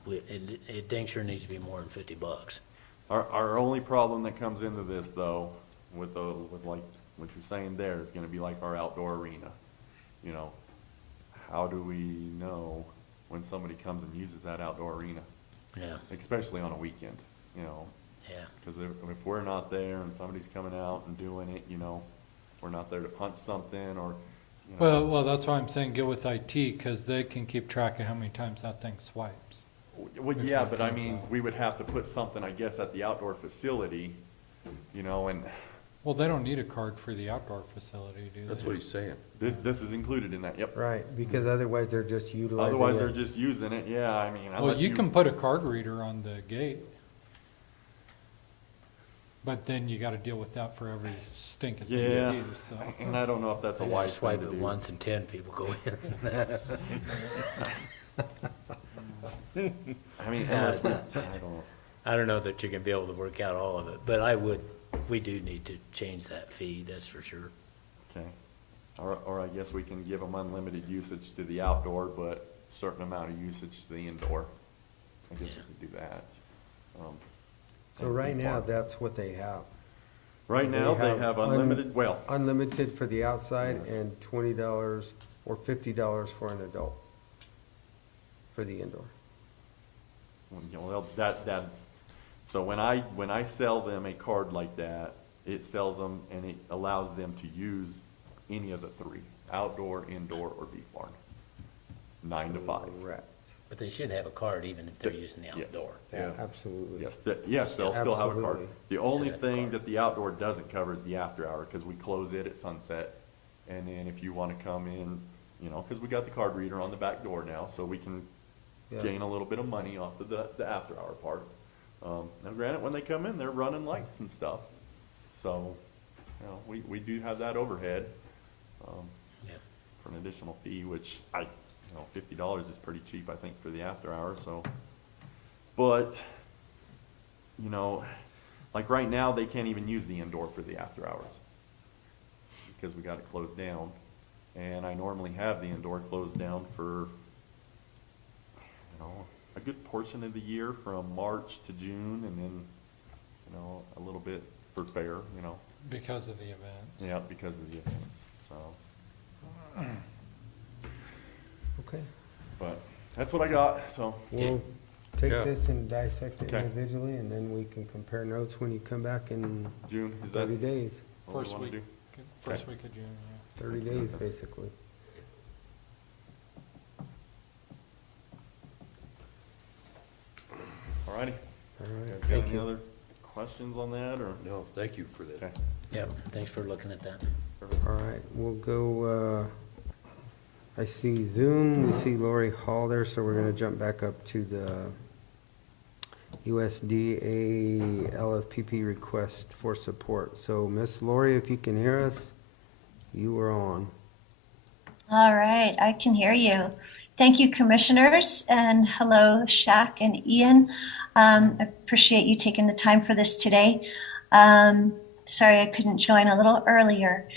it dang sure needs to be more than $50. Our only problem that comes into this, though, with like, what you're saying there, is gonna be like our outdoor arena. You know, how do we know when somebody comes and uses that outdoor arena, Yeah, especially on a weekend, you know? yeah. Cause if we're not there and somebody's coming out and doing it, you know, we're not there to punch something, or, you know. Well, that's why I'm saying get with IT, cause they can keep track of how many times that thing swipes. Well, if yeah, it but I comes mean, out. we would have to put something, I guess, at the outdoor facility, you know, and Well, they don't need a card for the outdoor facility, do they? That's what he's saying. this is included in that, yep. right, because otherwise they're just utilizing Otherwise, they're it. just using it, yeah, I mean, Well, unless you can put a card reader on the gate. But then you gotta deal with that for every stinking thing Yeah. you use, so. And I don't know if that's a You wise thing swipe to it do. once and 10 people go in. I mean, Yeah, unless, I don't know. I don't know that you're gonna be able to work out all of it, but we do need to change that fee, that's for sure. Okay, or I guess we can give them unlimited usage to the outdoor, but certain amount of usage to the indoor. I guess we could do that. So and right be now, part- that's what they have. Right now, they have have unlimited, well, Unlimited for the outside Yes. and $20 or $50 for an adult for the indoor. you know, so when I sell them a card like that, it sells them and it allows them to use any of the three, outdoor, indoor, or beef barn, 9 to 5. Correct. But they should have a card even if they're Yes. using the Yes. outdoor. Yeah, Yeah. absolutely. Yes, they'll still have a card. Absolutely. The only Should have a thing card. that the outdoor doesn't cover is the after hour, cause we close it at sunset. And then if you wanna come in, you know, cause we got the card reader on the back door now, so we can Yeah. gain a little bit of money off of the after hour part. Now granted, when they come in, they're running lights and stuff. So, you know, we do have that overhead, Yeah. for an additional fee, which $50 is pretty cheap, I think, for the after hours, so. But, you know, like right now, they can't even use the indoor for the after hours because we got it closed down. And I normally have the indoor closed down for, a good portion of the year from March to June, and then, a little bit for fair, Because of the events. yeah, because of the events, so. Okay, But that's what I got, so. we'll take Yeah. this and dissect it Okay. individually, and then we can compare notes when you come back in June, is that 30 days. what we First wanna week. do? First week of June, yeah. 30 days, basically. Alrighty. All right, Guys got thank any you. other questions on that, or? No, thank you for that. Okay. Yep, thanks for looking at that. All right, we'll go, I see Zoom, we see LaurieHall there, so we're gonna jump back up to the USDA LFPP request for support. So Miss Laurie, if you can hear us, you are on. All right, I can hear you. Thank you, commissioners, and hello, Shaq and Ian. I appreciate you taking the time for this today. Sorry I couldn't join a little earlier.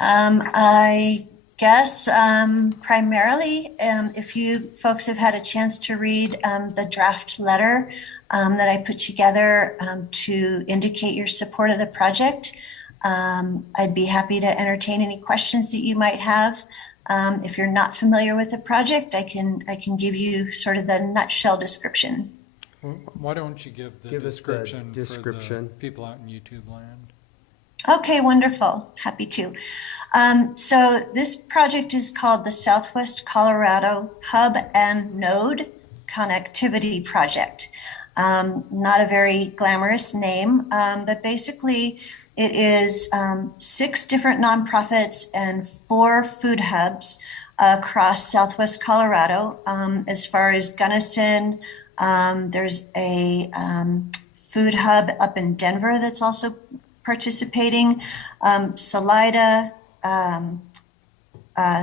I guess primarily, if you folks have had a chance to read the draft letter that I put together to indicate your support of the project, I'd be happy to entertain any questions that you might have. If you're not familiar with the project, I can give you sort of the nutshell description. Well, why don't you give the Give us the description for the description. people out in YouTube land? Okay, wonderful. Happy to. So this project is called the Southwest Colorado Hub and Node Connectivity Project. Not a very glamorous name, but basically it is 6 different nonprofits and 4 food hubs across Southwest Colorado. As far as Gunnison, there's a food hub up in Denver that's also participating. Salida,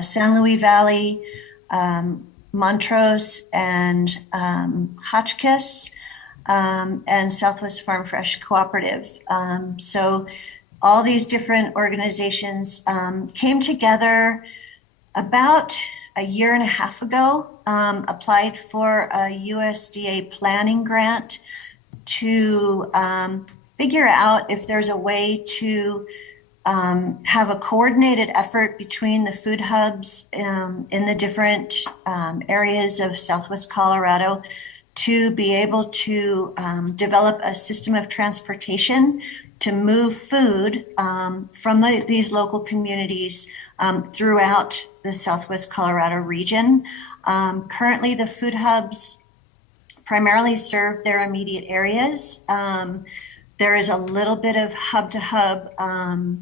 San Luis Valley, Montrose, and Hotchkiss, and Southwest Farm Fresh Cooperative. So all these different organizations came together about a year and a half ago, applied for a USDA planning grant to figure out if there's a way to have a coordinated effort between the food hubs in the different areas of Southwest Colorado to be able to develop a system of transportation to move food from these local communities throughout the Southwest Colorado region. Currently, the food hubs primarily serve their immediate areas. There is a little bit of hub-to-hub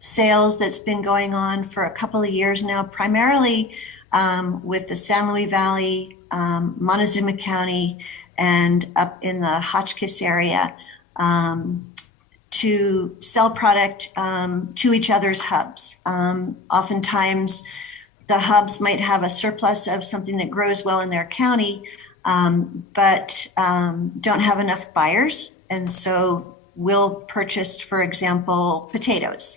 sales that's been going on for a couple of years now, primarily with the San Luis Valley, Montezuma County, and up in the Hotchkiss area to sell product to each other's hubs. Oftentimes, the hubs might have a surplus of something that grows well in their county, but don't have enough buyers. And so we'll purchase, for example, potatoes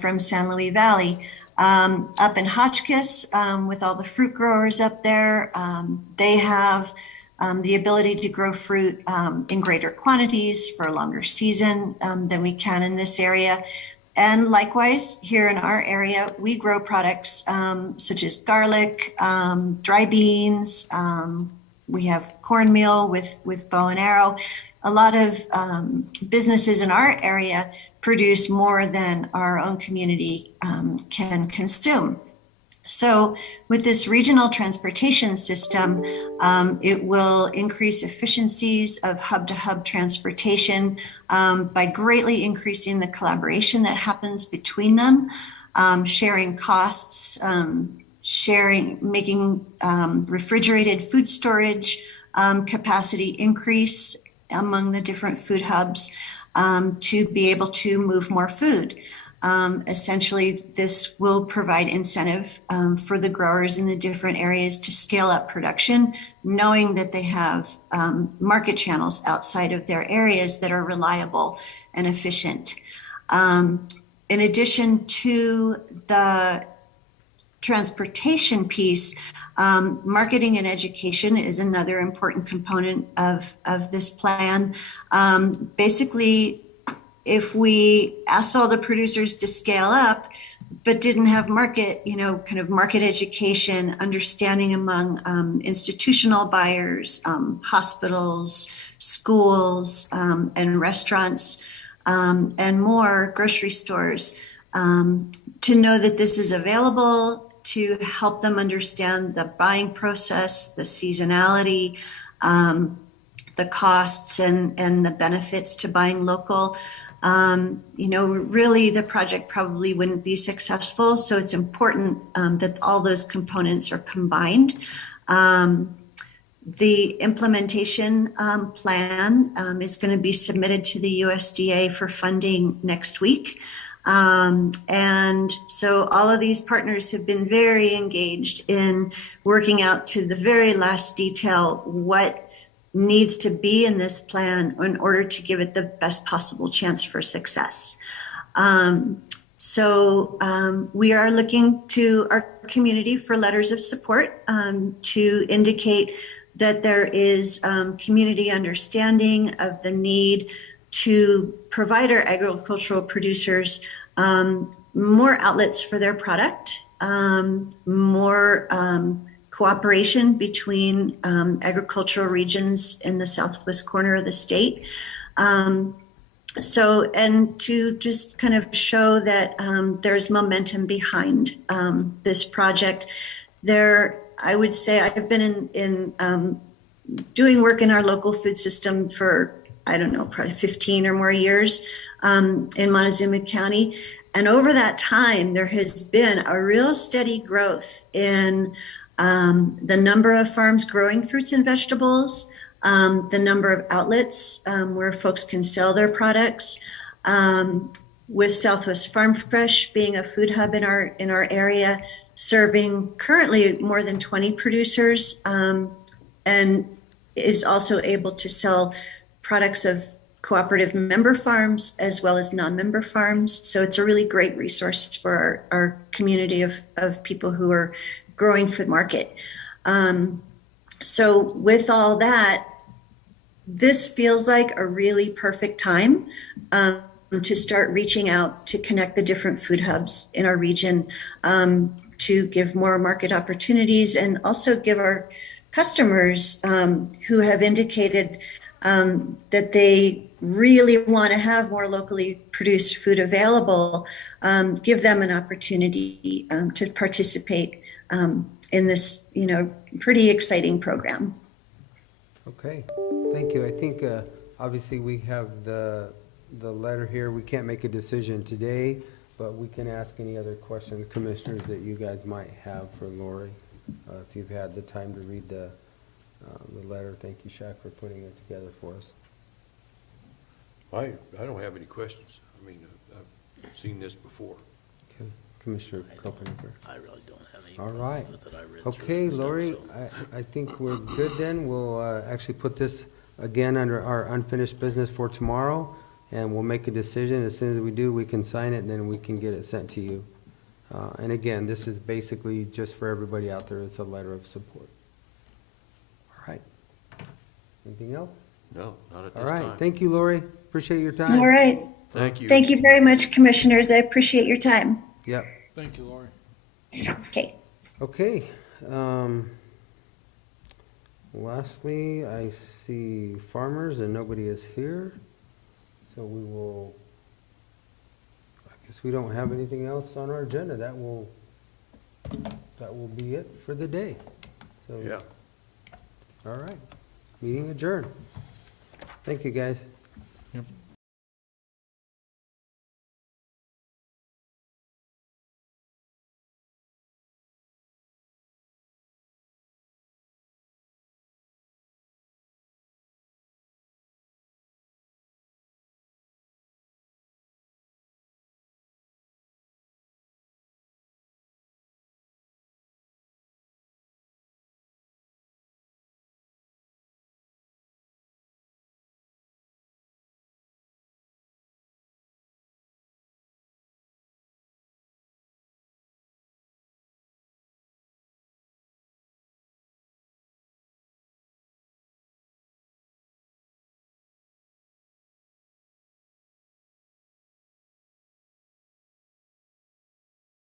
from San Luis Valley. Up in Hotchkiss, with all the fruit growers up there, they have the ability to grow fruit in greater quantities for a longer season than we can in this area. And likewise, here in our area, we grow products such as garlic, dry beans. We have cornmeal with bow and arrow. A lot of businesses in our area produce more than our own community can consume. So with this regional transportation system, it will increase efficiencies of hub-to-hub transportation by greatly increasing the collaboration that happens between them, sharing costs, making refrigerated food storage capacity increase among the different food hubs to be able to move more food. Essentially, this will provide incentive for the growers in the different areas to scale up production, knowing that they have market channels outside of their areas that are reliable and efficient. In addition to the transportation piece, marketing and education is another important component of this plan. Basically, if we asked all the producers to scale up, but didn't have market, kind of market education, understanding among institutional buyers, hospitals, schools, and restaurants, and more grocery stores, to know that this is available, to help them understand the buying process, the seasonality, the costs and the benefits to buying local. Really the project probably wouldn't be successful. So it's important that all those components are combined. The implementation plan is going to be submitted to the USDA for funding next week. And so all of these partners have been very engaged in working out to the very last detail what needs to be in this plan in order to give it the best possible chance for success. So we are looking to our community for letters of support to indicate that there is community understanding of the need to provide our agricultural producers more outlets for their product, more cooperation between agricultural regions in the southwest corner of the state. And to just kind of show that there's momentum behind this project. I would say I've been in doing work in our local food system for, I don't know, probably 15 or more years in Montezuma County. And over that time, there has been a real steady growth in the number of farms growing fruits and vegetables, the number of outlets where folks can sell their products. With Southwest Farm Fresh being a food hub in our area, serving currently more than 20 producers, and is also able to sell products of cooperative member farms as well as non-member farms. So it's a really great resource for our community of people who are growing for the market. So with all that, this feels like a really perfect time to start reaching out to connect the different food hubs in our region, to give more market opportunities and also give our customers who have indicated that they really want to have more locally produced food available, give them an opportunity to participate in this, pretty exciting program. Okay, thank you. I think obviously we have the letter here. We can't make a decision today, but we can ask any other questions, commissioners, that you guys might have for Laurie. If you've had the time to read the letter, thank you, Shaq, for putting it together for us. I don't have any questions. I mean, I've seen this before. Okay, Commissioner Copenager. I really don't have any. All right. With it. I read Okay, through it and stuff, Laurie, so. I think we're good then. We'll actually put this again under our unfinished business for tomorrow, and we'll make a decision. As soon as we do, we can sign it, and then we can get it sent to you. And again, this is basically just for everybody out there. It's a letter of support. All right. Anything else? No, not at this All right. time. Thank you, Laurie. Appreciate your time. All right. Thank you. Thank you very much, commissioners. I appreciate your time. Yep. Thank you, Laurie. Okay. Okay. Lastly, I see farmers and nobody is here. So we will, I guess we don't have anything else on our agenda. That will be it for the day. So, Yeah. all right. Meeting adjourned. Thank you, guys. Yep.